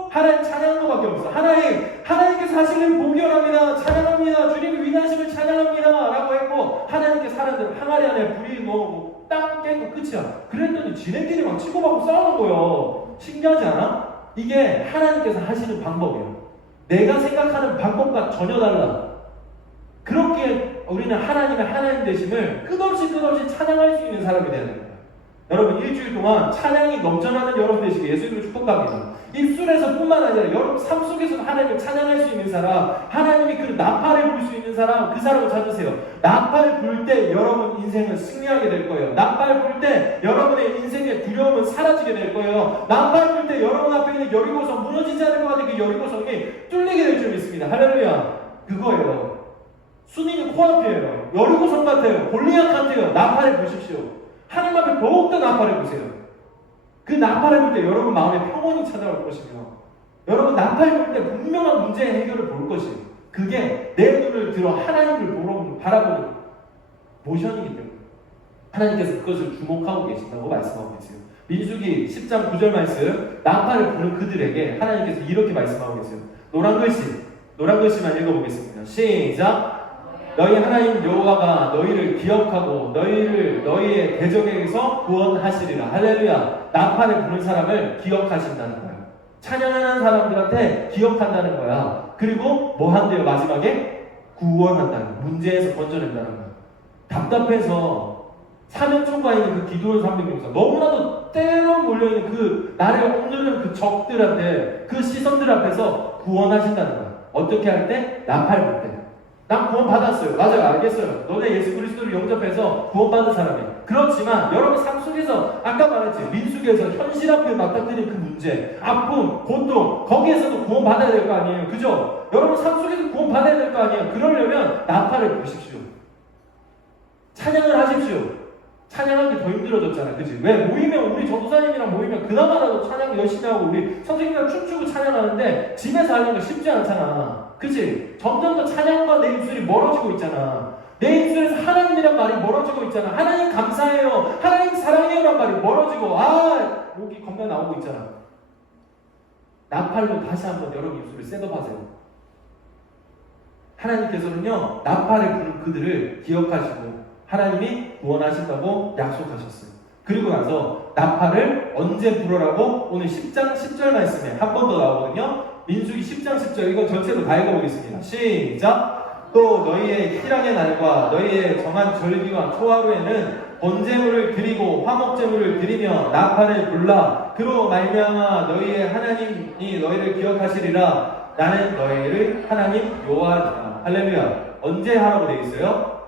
하나님 찬양한 것밖에 없어. 하나님께서 하시는 보결합니다. 찬양합니다. 주님의 위대하심을 찬양합니다 라고 했고 하나님께 사람들 항아리 안에 불이 넣고 땅 깨고 끝이야. 그랬더니 지네끼리 막 치고받고 싸우는 거예요. 신기하지 않아? 이게 하나님께서 하시는 방법이에요. 내가 생각하는 방법과 전혀 달라. 그렇게 우리는 하나님의 하나님 되심을 끝없이 찬양할 수 있는 사람이 되는 거예요. 여러분 일주일 동안 찬양이 넘쳐나는 여러분 되시길 예수님을 축복합니다. 입술에서 뿐만 아니라 여러분 삶 속에서도 하나님을 찬양할 수 있는 사람, 하나님이 그 나팔을 불 수 있는 사람, 그 사람을 찾으세요. 나팔 불 때 여러분 인생은 승리하게 될 거예요. 나팔 불 때 여러분의 인생의 두려움은 사라지게 될 거예요. 나팔 불 때 여러분 앞에 있는 여리고성 무너지지 않을 것 같은 그 여리고성이 뚫리게 될 줄 믿습니다. 할렐루야. 그거예요. 순위는 코앞이에요. 여리고성 같아요. 골리앗 같아요. 나팔을 보십시오. 하나님 앞에 더욱더 나팔을 보세요. 그 나팔을 볼 때 여러분 마음에 평온이 찾아올 것이며 여러분 나팔 볼 때 분명한 문제의 해결을 볼 것이에요. 그게 내 눈을 들어 하나님을 바라보는 모션이기 때문에 하나님께서 그것을 주목하고 계신다고 말씀하고 계세요. 민수기 10장 9절 말씀, 나팔을 부는 그들에게 하나님께서 이렇게 말씀하고 계세요. 노란 글씨만 읽어보겠습니다. 시작. 너희 하나님 여호와가 너희를 기억하고 너희를 너희의 대적에게서 구원하시리라. 할렐루야. 나팔을 부는 사람을 기억하신다는 거야. 찬양하는 사람들한테 기억한다는 거야. 그리고 뭐 한대요? 마지막에 구원한다는 거야. 문제에서 건져낸다는 거야. 답답해서 사면초가 있는 그 기도원 300용사, 너무나도 때로 몰려있는 그 나를 억누르는 그 적들한테, 그 시선들 앞에서 구원하신다는 거야. 어떻게 할 때? 나팔 불 때. 난 구원 받았어요. 맞아요. 알겠어요. 너네 예수 그리스도를 영접해서 구원받은 사람이에요. 그렇지만 여러분 삶 속에서 아까 말했지, 민수기에서 현실 앞에 맞닥뜨린 그 문제, 아픔, 고통, 거기에서도 구원 받아야 될 거 아니에요. 그죠? 여러분 삶 속에서 구원 받아야 될 거 아니에요. 그러려면 나팔을 부십시오. 찬양을 하십시오. 찬양하기 더 힘들어졌잖아. 그치? 왜? 모이면, 우리 전도사님이랑 모이면 그나마라도 찬양 열심히 하고 우리 선생님이랑 춤추고 찬양하는데 집에서 하는 거 쉽지 않잖아. 그치? 점점 더 찬양과 내 입술이 멀어지고 있잖아. 내 입술에서 하나님이란 말이 멀어지고 있잖아. 하나님 감사해요, 하나님 사랑해요란 말이 멀어지고, 목이 겁나 나오고 있잖아. 나팔로 다시 한번 여러분 입술을 셋업하세요. 하나님께서는요, 나팔을 부는 그들을 기억하시고 하나님이 구원하신다고 약속하셨어요. 그리고 나서 나팔을 언제 불어라고 오늘 10장 10절 말씀에 한 번 더 나오거든요. 민수기 10장 10절, 이거 전체로 다 읽어보겠습니다. 시작! 또 너희의 희락의 날과 너희의 정한 절기와 초하루에는 번제물을 드리고 화목제물을 드리며 나팔을 불라. 그로 말미암아 너희의 하나님이 너희를 기억하시리라. 나는 너희를 하나님 여호와니라. 할렐루야. 언제 하라고 되어 있어요?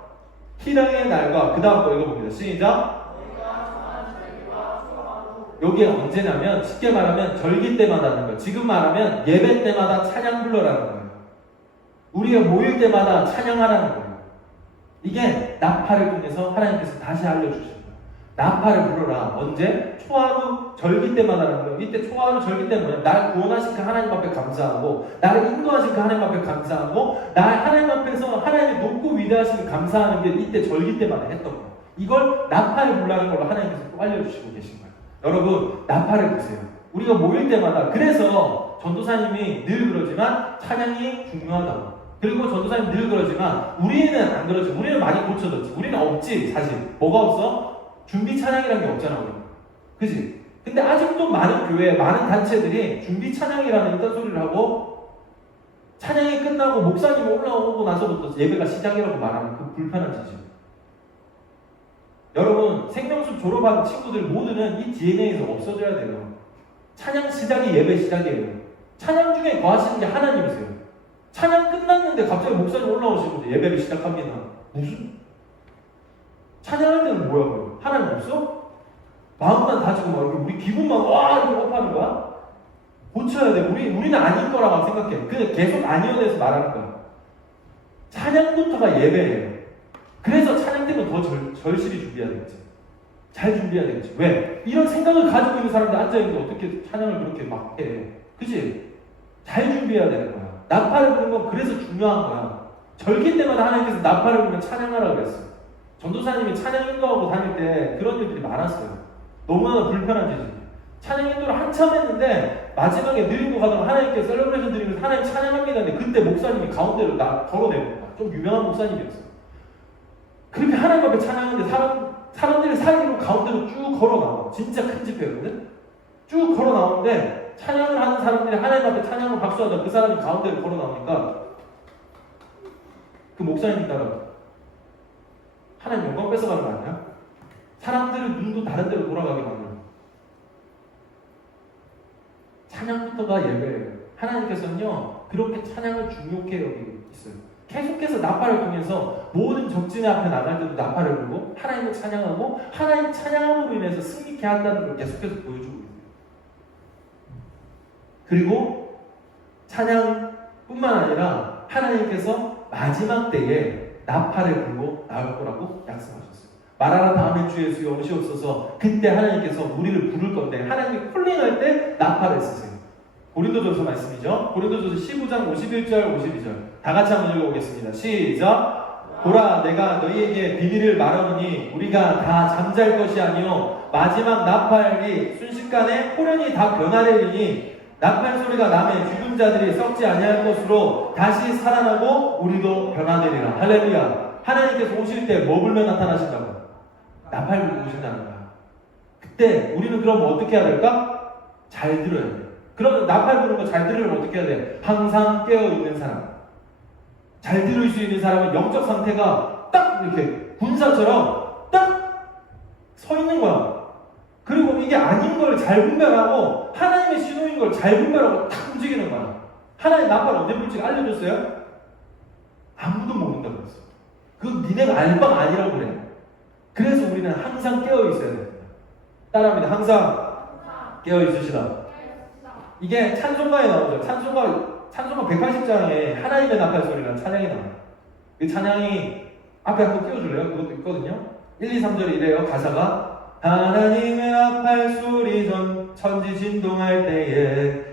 희락의 날과, 그 다음 거 읽어봅니다. 시작! 여기에 언제냐면 쉽게 말하면 절기 때마다 하는 거예요. 지금 말하면 예배 때마다 찬양 불러라는 거예요. 우리가 모일 때마다 찬양하라는 거예요. 이게 나팔을 통해서 하나님께서 다시 알려주신 거예요. 나팔을 불어라. 언제? 초하루 절기 때마다 하는 거예요. 이때 초하루 절기 때는 뭐냐? 날 구원하신 그 하나님 앞에 감사하고, 나를 인도하신 그 하나님 앞에 감사하고, 날 하나님 앞에서 하나님이 높고 위대하신 감사하는 게 이때 절기 때마다 했던 거예요. 이걸 나팔을 불라는 걸로 하나님께서 또 알려주시고 계신 거예요. 여러분, 나팔을 보세요. 우리가 모일 때마다, 그래서 전도사님이 늘 그러지만 찬양이 중요하다고. 그리고 전도사님 늘 그러지만 우리는 안 그러지. 우리는 많이 고쳐졌지. 우리는 없지. 사실 뭐가 없어? 준비 찬양이라는 게 없잖아. 우리. 그지? 근데 아직도 많은 교회, 많은 단체들이 준비 찬양이라는 이딴 소리를 하고, 찬양이 끝나고 목사님 올라오고 나서부터 예배가 시작이라고 말하는 그 불편한 짓이에요. 여러분, 생명숲 졸업한 친구들 모두는 이 DNA에서 없어져야 돼요. 찬양 시작이 예배 시작이에요. 찬양 중에 거하시는 게 하나님이세요. 찬양 끝났는데 갑자기 목사님 올라오시는데 예배를 시작합니다. 무슨? 찬양할 때는 뭐야, 그럼? 하나님 없어? 마음만 다지고 막 우리 기분만 이렇게 업하는 거야? 고쳐야 돼. 우리는 아닐 거라고 생각해. 그냥 계속 아니어내서 말하는 거야. 찬양부터가 예배예요. 그래서 찬양 때문에 더 절실히 준비해야 되겠지. 잘 준비해야 되겠지. 왜? 이런 생각을 가지고 있는 사람들 앉아있는데 어떻게 찬양을 그렇게 막 해. 그치? 잘 준비해야 되는 거야. 나팔을 부는 건 그래서 중요한 거야. 절기 때마다 하나님께서 나팔을 부르면 찬양하라고 그랬어요. 전도사님이 찬양 인도하고 다닐 때 그런 일들이 많았어요. 너무나 불편한 짓이. 찬양 인도를 한참 했는데 마지막에 느리고 가다가 하나님께 셀러브레이션 드리면서 하나님 찬양합니다. 근데 그때 목사님이 가운데로 걸어내고 거야. 좀 유명한 목사님이었어요. 그렇게 하나님 앞에 찬양하는데 사람들이 사이로 가운데로 쭉 걸어 나와. 진짜 큰 집회거든? 쭉 걸어 나오는데 찬양을 하는 사람들이 하나님 앞에 찬양을 박수하다 그 사람이 가운데로 걸어 나오니까 그 목사님이 따라 하나님 영광 뺏어가는 거 아니야? 사람들의 눈도 다른 데로 돌아가게 만들어. 찬양부터가 예배예요. 하나님께서는요, 그렇게 찬양을 중요하게 여기고 있어요. 계속해서 나팔을 통해서 모든 적진의 앞에 나갈 때도 나팔을 불고 하나님을 찬양하고 하나님 찬양함으로 인해서 승리케 한다는 걸 계속해서 보여주고 있어요. 그리고 찬양뿐만 아니라 하나님께서 마지막 때에 나팔을 불고 나올 거라고 약속하셨어요. 말하라 다음에 주 예수여 오시옵소서. 그때 하나님께서 우리를 부를 건데 하나님이 콜링할 때 나팔을 쓰세요. 고린도전서 말씀이죠. 고린도전서 15장 51절 52절 다 같이 한번 읽어보겠습니다. 시작. 보라 내가 너희에게 비밀을 말하노니 우리가 다 잠잘 것이 아니요 마지막 나팔이 순식간에 호련히 다 변화되리니 나팔 소리가 남의 죽은 자들이 썩지 아니할 것으로 다시 살아나고 우리도 변화되리라. 할렐루야. 하나님께서 오실 때 뭐 불며 나타나신다고? 나팔 불고 오신다는 거야. 그때 우리는 그럼 어떻게 해야 될까? 잘 들어야 돼. 그러면 나팔 부는 거 잘 들으려면 어떻게 해야 돼? 항상 깨어있는 사람. 잘 들을 수 있는 사람은 영적 상태가 딱 이렇게 군사처럼 딱 서 있는 거야. 그리고 이게 아닌 걸 잘 분별하고 하나님의 신호인 걸 잘 분별하고 딱 움직이는 거야. 하나님 나팔 언제 불지 알려줬어요? 아무도 모른다고 그랬어. 그건 니네가 알 바가 아니라고 그래. 그래서 우리는 항상 깨어 있어야 됩니다. 따라합니다. 항상 깨어 있으시다. 이게 찬송가에 나오죠. 찬송가 180장에 하나님의 나팔 소리라는 찬양이 나와요. 그 찬양이 앞에 한번 띄워줄래요? 그것도 있거든요. 1, 2, 3절이 이래요. 가사가 하나님의 나팔 소리 천지 진동할 때에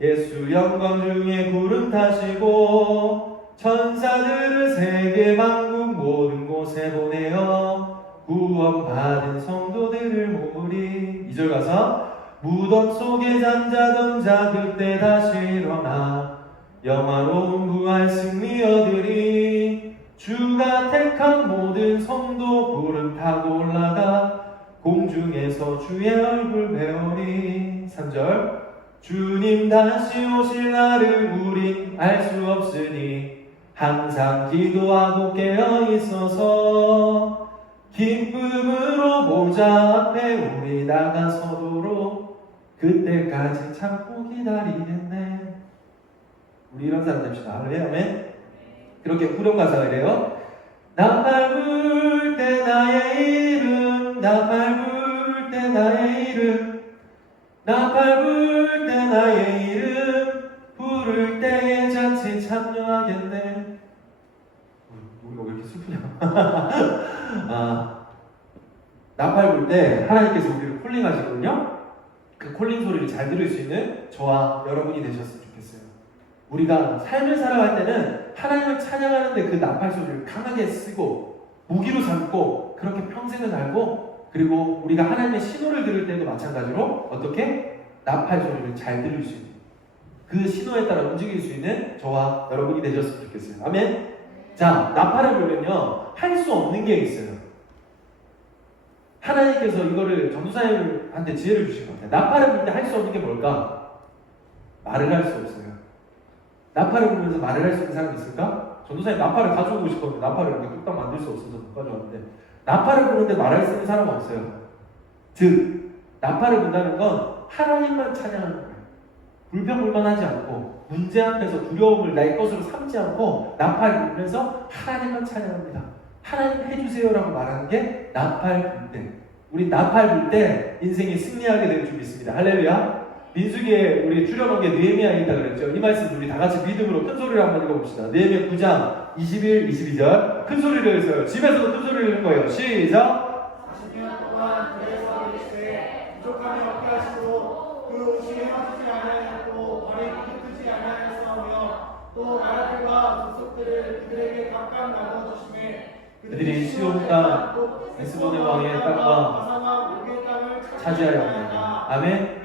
예수 영광 중에 구름 타시고 천사들을 세계 만국 모든 곳에 보내어 구원받은 성도들을 모으리. 2절 가사 무덤 속에 잠자던 자 그때 다시 일어나 영화로운 부활 승리 얻으리. 주가 택한 모든 성도 구름 타고 올라가 공중에서 주의 얼굴 배우리. 3절 주님 다시 오실 날을 우린 알 수 없으니 항상 기도하고 깨어 있어서 기쁨으로 보좌 앞에 우리 나가서도록 그때까지 참고 기다리겠네. 우리 이런 사람 됩시다. 아멘. 그렇게 후렴 가사가 이래요. 나팔 불 때 나의 이름, 나팔 불 때 나의 이름, 나팔 불 때 나의 이름, 부를 때에 잔치 참여하겠네. 우리가 왜 이렇게 슬프냐? 나팔 불 때 하나님께서 우리를 콜링하시거든요. 그 콜링 소리를 잘 들을 수 있는 저와 여러분이 되셨으면 좋겠어요. 우리가 삶을 살아갈 때는 하나님을 찬양하는데 그 나팔 소리를 강하게 쓰고 무기로 삼고 그렇게 평생을 살고, 그리고 우리가 하나님의 신호를 들을 때도 마찬가지로 어떻게? 나팔 소리를 잘 들을 수 있는, 그 신호에 따라 움직일 수 있는 저와 여러분이 되셨으면 좋겠어요. 아멘. 자, 나팔을 불면요 할 수 없는 게 있어요. 하나님께서 이거를 전도사님한테 지혜를 주신 것 같아요. 나팔을 불 때 할 수 없는 게 뭘까? 말을 할 수 없어요. 나팔을 불면서 말을 할 수 있는 사람이 있을까? 전도사님 나팔을 가져오고 싶었는데 나팔을 이렇게 뚝딱 만들 수 없어서 못 가져왔는데, 나팔을 부는데 말할 수 있는 사람은 없어요. 즉 나팔을 분다는 건 하나님만 찬양하는 거예요. 불평불만하지 않고 문제 앞에서 두려움을 나의 것으로 삼지 않고 나팔을 불면서 하나님만 찬양합니다. 하나님 해주세요라고 말하는 게 나팔 불 때. 우리 나팔 불 때 인생이 승리하게 될 줄 믿습니다. 할렐루야. 민수기에 우리 출연한 게 느헤미야에 있다 그랬죠. 이 말씀 우리 다 같이 믿음으로 큰 소리로 한번 읽어봅시다. 느헤미야 9장 21, 22절 큰 소리로 해서요. 집에서도 큰 소리로 읽는 거예요. 시작. 40년 동안 그에서 이르시되 부족함이 없게 하시고 그 음식에 빠지지 아니하였고 발이 비틀지 아니하였사오며 또 나라들과 족속들을 그들에게 각각 나누어 주시매 그들이 시온 땅 에스본의 왕의 땅과 차지하려 합니다. 아멘.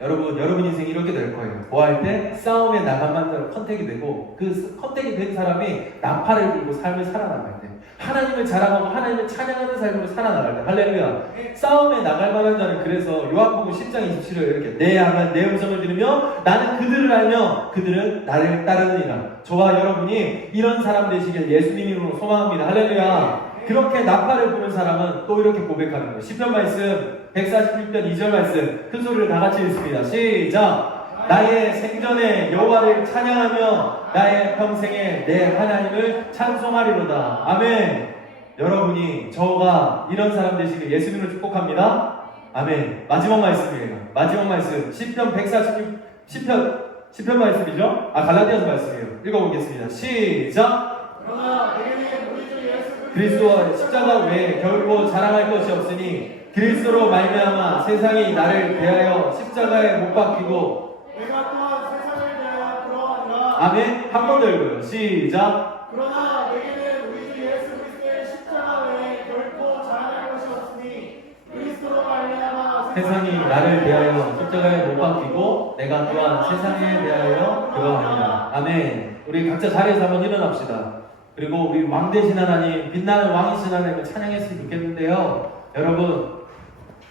여러분 인생 이렇게 될 거예요. 뭐 할 때? 싸움에 나가만 자로 컨택이 되고, 그 컨택이 된 사람이 나팔을 불고 삶을 살아나갈 때, 하나님을 자랑하고 하나님을 찬양하는 삶으로 살아나갈 때, 할렐루야. 싸움에 나갈 만한 자는, 그래서 요한복음 10장 27절 이렇게 내 양은 내 음성을 들으며 나는 그들을 알며 그들은 나를 따르느니라. 저와 여러분이 이런 사람 되시길 예수님 이름으로 소망합니다. 할렐루야. 그렇게 나팔을 부는 사람은 또 이렇게 고백하는 거예요. 시편 말씀 146편 2절 말씀 큰 소리를 다 같이 읽습니다. 시작. 나의 생전에 여호와를 찬양하며 나의 평생에 내 하나님을 찬송하리로다. 아멘. 여러분이 저가 이런 사람 되시길 예수님을 축복합니다. 아멘. 마지막 말씀이에요. 마지막 말씀 시편 146 시편 말씀이죠. 갈라디아서 말씀이에요. 읽어보겠습니다. 시작. 그러나 내게는 우리 주 예수 그리스도와 십자가 외에 결코 자랑할 것이 없으니 그리스도로 말미암아 세상이 나를 대하여 십자가에 못 박히고 내가 또한 세상을 대하여 그러하니라. 아멘. 한 번 더 읽어요. 시작. 그러나 내게는 우리 주 예수 그리스도의 십자가 외에 결코 자랑할 것이 없으니 그리스도로 말미암아 세상이 나를 대하여 십자가에 못 박히고 내가 또한 세상에 대하여 그러하니라. 아멘. 우리 각자 자리에서 한번 일어납시다. 그리고 우리 왕 되신 하나님, 빛나는 왕이신 하나님을 찬양했으면 좋겠는데요. 여러분,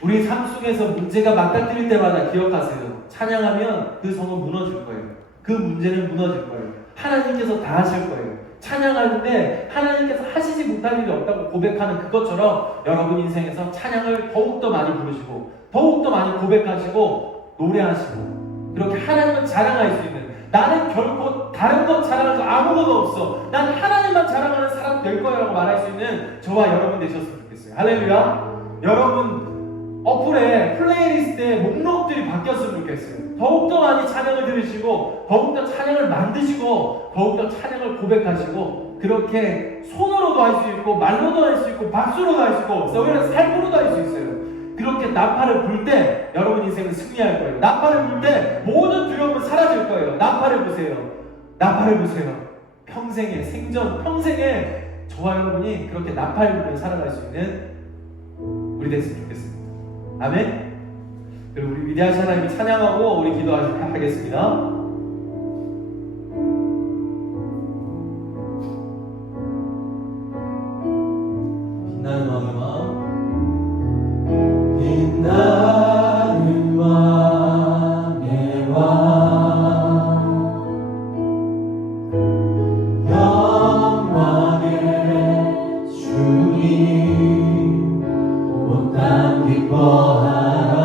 우리 삶 속에서 문제가 맞닥뜨릴 때마다 기억하세요. 찬양하면 그 성은 무너질 거예요. 그 문제는 무너질 거예요. 하나님께서 다 하실 거예요. 찬양하는데 하나님께서 하시지 못할 일이 없다고 고백하는 그것처럼 여러분 인생에서 찬양을 더욱더 많이 부르시고 더욱더 많이 고백하시고 노래하시고 그렇게 하나님을 자랑할 수 있는, 나는 결코 다른 것 자랑할 거 아무것도 없어, 난 하나님만 자랑하는 사람 될 거야 라고 말할 수 있는 저와 여러분 되셨으면 좋겠어요. 할렐루야. 여러분 어플에 플레이리스트에 목록들이 바뀌었으면 좋겠어요. 더욱더 많이 찬양을 들으시고 더욱더 찬양을 만드시고 더욱더 찬양을 고백하시고 그렇게 손으로도 할 수 있고 말로도 할 수 있고 박수로도 할 수 있고 삶으로도 할 수 있어요. 그렇게 나팔을 불 때 여러분 인생은 승리할 거예요. 나팔을 불 때 모든 두려움은 사라질 거예요. 나팔을 부세요. 나팔을 부세요. 평생에 생전 평생에 저와 여러분이 그렇게 나팔을 불며 살아갈 수 있는 우리 됐으면 좋겠습니다. 아멘. 그리고 우리 위대하신 하나님을 찬양하고 우리 기도하겠습니다. 빛나는 왕의 왕, 빛나는 왕의 왕, 영광의 주님, 온 땅 기뻐하라,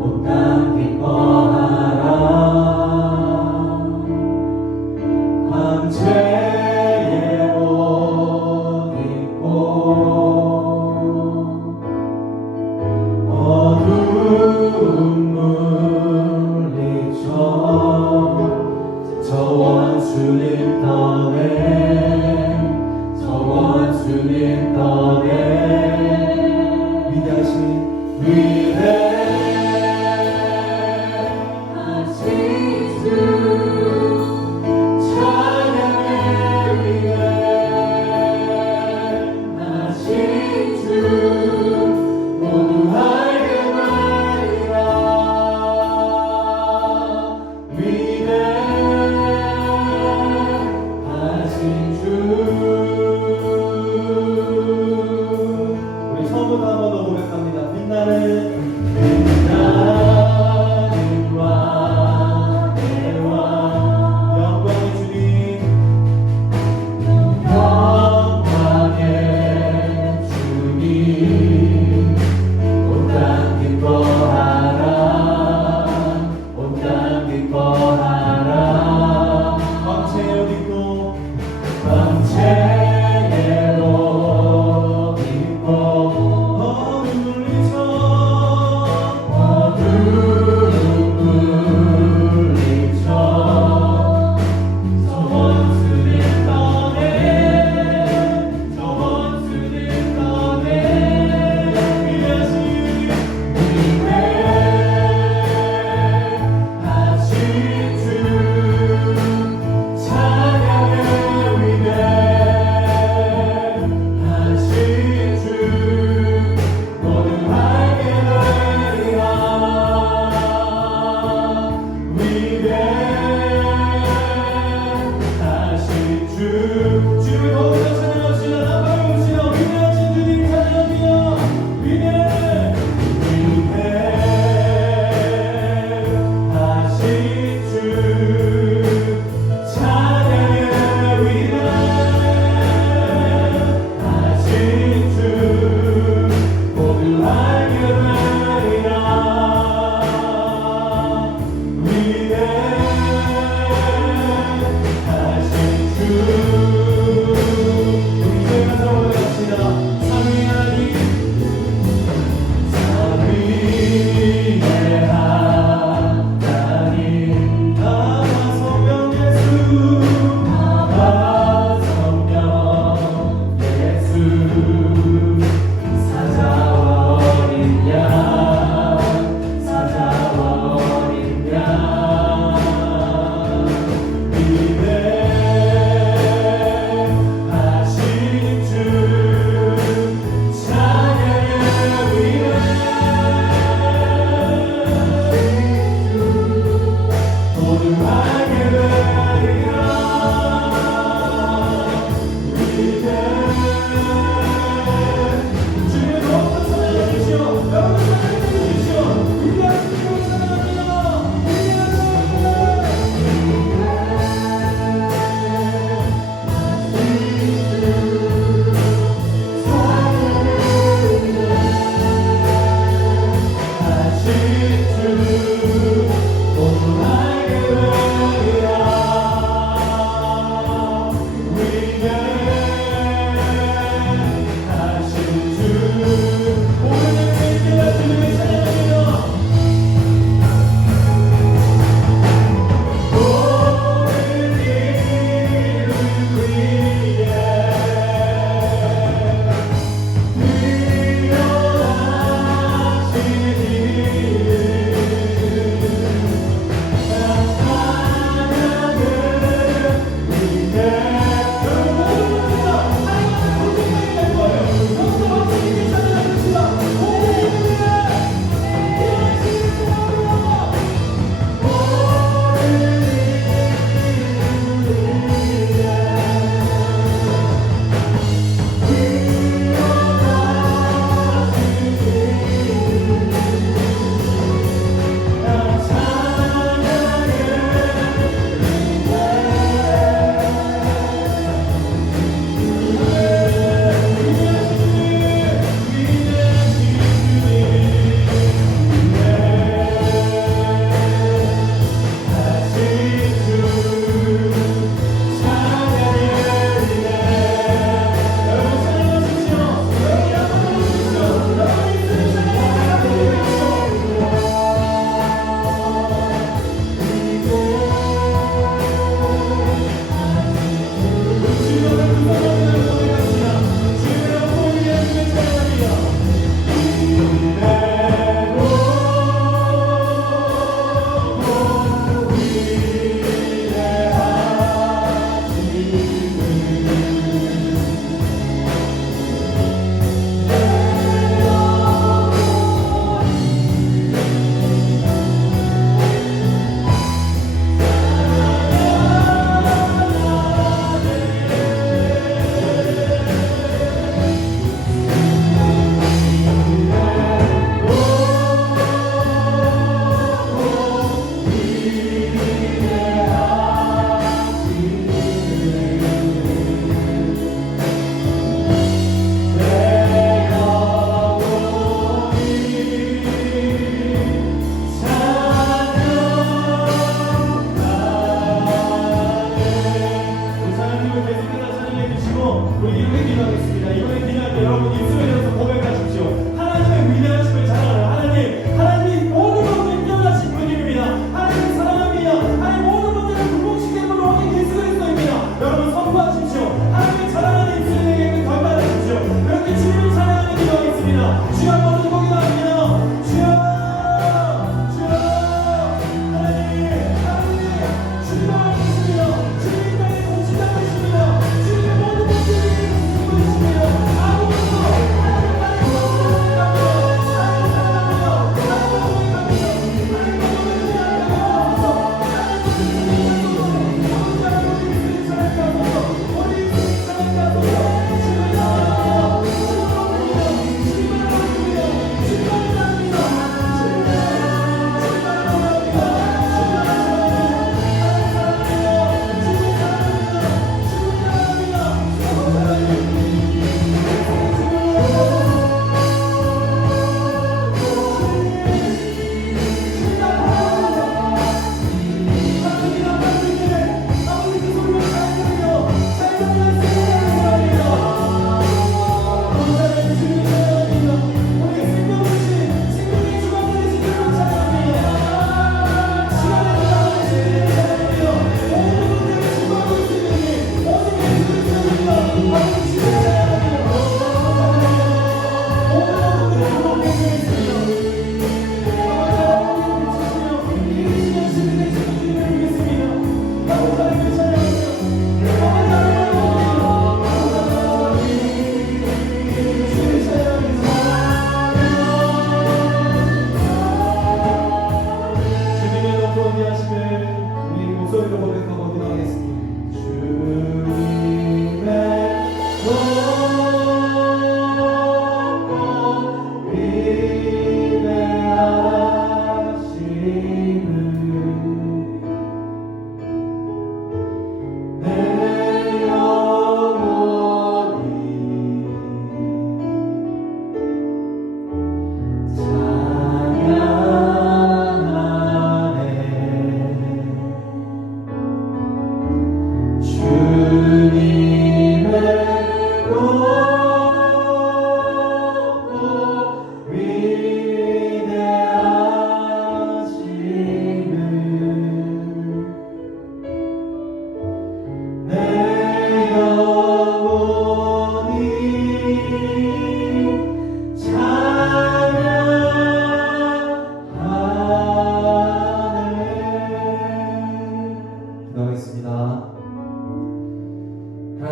온 땅 기뻐하라. 황제의 옷 입고 어두운 물리쳐 저 원수님 떠내, 저 원수님 떠내. 위대하신 주 찬양의 위대하신 주 모두 알게 하리라. 위대하신 주. 우리 처음부터 한번 더 고백합니다. 빛나는 왕의 왕, 영광의 주님, 영광의 주님, 온 땅 기뻐하라, 온 땅 기뻐하라. 황제의 옷 입고, 황제의 옷 입고 어둠 물리쳐 저 원수님 떠내, 저 원수님 떠내. 위대하신 주 찬양의 위대하신 주 모두 알게 하리라. 위대하신 주. 주를 더욱더 찬양합시다. 나팔을 부시며 위대하신 주님 찬양합니다. 위대하신 주 찬양의 위대하신 주 모두 알게 하리라. 위대하신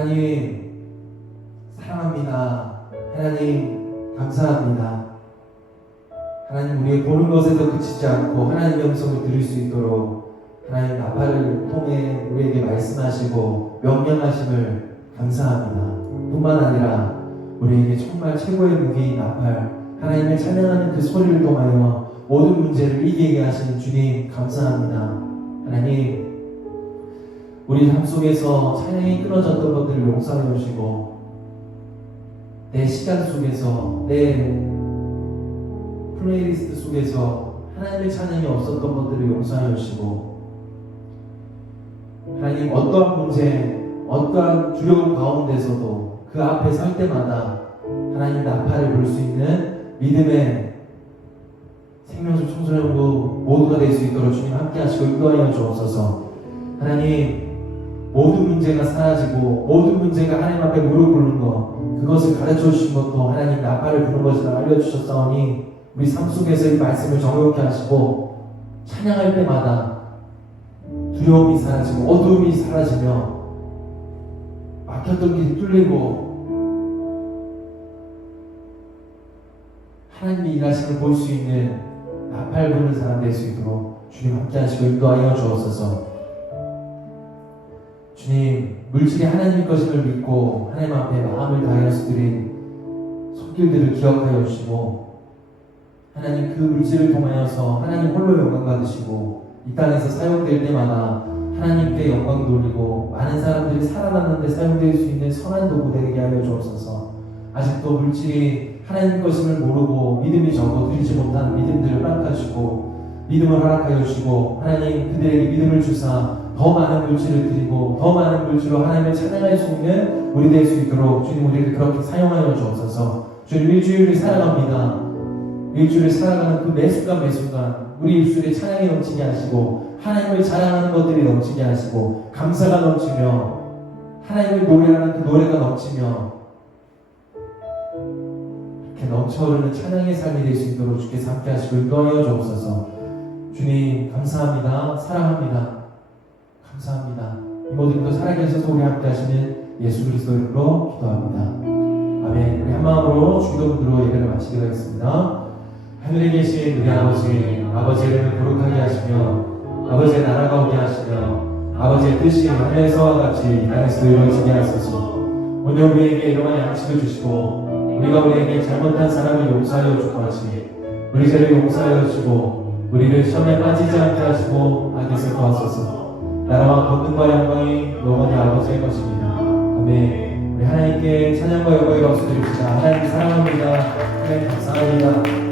하나님 사랑합니다. 하나님 감사합니다. 하나님 우리의 보는 것에도 그치지 않고 하나님의 음성을 들을 수 있도록 하나님 나팔을 통해 우리에게 말씀하시고 명령하심을 감사합니다. 뿐만 아니라 우리에게 정말 최고의 무기인 나팔, 하나님을 찬양하는 그 소리를 통하여 모든 문제를 이기게 하시는 주님 감사합니다. 하나님 우리 삶 속에서 찬양이 끊어졌던 것들을 용서해 주시고 내 시간 속에서 내 플레이리스트 속에서 하나님의 찬양이 없었던 것들을 용서해 주시고 하나님 어떠한 문제 어떠한 두려움 가운데서도 그 앞에 설 때마다 하나님 나팔을 불 수 있는 믿음의 생명수 청소년부 모두가 될 수 있도록 주님 함께 하시고 인도하여 주옵소서. 하나님 모든 문제가 사라지고 모든 문제가 하나님 앞에 무릎 꿇는 것 그것을 가르쳐 주신 것도 하나님 나팔을 부는 것이라 알려주셨사오니 우리 삶 속에서 이 말씀을 정욕케 하시고 찬양할 때마다 두려움이 사라지고 어두움이 사라지며 막혔던 길이 뚫리고 하나님의 일하심을 볼 수 있는 나팔 부는 사람 될 수 있도록 주님 함께 하시고 인도하여 주옵소서. 주님 물질이 하나님의 것임을 믿고 하나님 앞에 마음을 다하여서 드린 손길들을 기억하여 주시고 하나님 그 물질을 통하여서 하나님 홀로 영광 받으시고 이 땅에서 사용될 때마다 하나님께 영광 돌리고 많은 사람들이 살아났는데 사용될 수 있는 선한 도구 되게 하여 주옵소서. 아직도 물질이 하나님 것임을 모르고 믿음이 적어 드리지 못한 믿음들을 허락하시고 믿음을 허락하여 주시고 하나님 그들에게 믿음을 주사 더 많은 물질을 드리고 더 많은 물질로 하나님을 찬양할 수 있는 우리 될 수 있도록 주님 우리를 그렇게 사용하여 주옵소서. 주님 일주일을 살아갑니다. 일주일을 살아가는 그 매순간 매순간 우리 입술에 찬양이 넘치게 하시고 하나님을 자랑하는 것들이 넘치게 하시고 감사가 넘치며 하나님을 노래하는 그 노래가 넘치며 이렇게 넘쳐흐르는 찬양의 삶이 될 수 있도록 주께서 함께 하시고 인도하여 주옵소서. 주님 감사합니다. 사랑합니다. 감사합니다. 이 모든 것 살아계셔서 우리 함께 하시는 예수 그리스도의 이름으로 기도합니다. 아멘. 우리 한 마음으로 주기도문으로 예배를 마치도록 하겠습니다. 하늘에 계신 우리 아버지, 아버지의 이름을 거룩하게 하시며 아버지의 나라가 오게 하시며 아버지의 뜻이 하늘에서와 같이 이 땅에서도 이루어지게 하소서. 오늘 우리에게 일용할 양식을 주시고 우리가 우리에게 잘못한 사람을 용서하여 주고 하시니 우리 죄를 용서하여 주시고 우리를 시험에 빠지지 않게 하시고 악에서 구하소서. 나라와 권능과 영광이 영원히 아버지의 것입니다. 아멘. 우리 하나님께 찬양과 영광의 박수 드립시다. 하나님 사랑합니다. 하나님 감사합니다.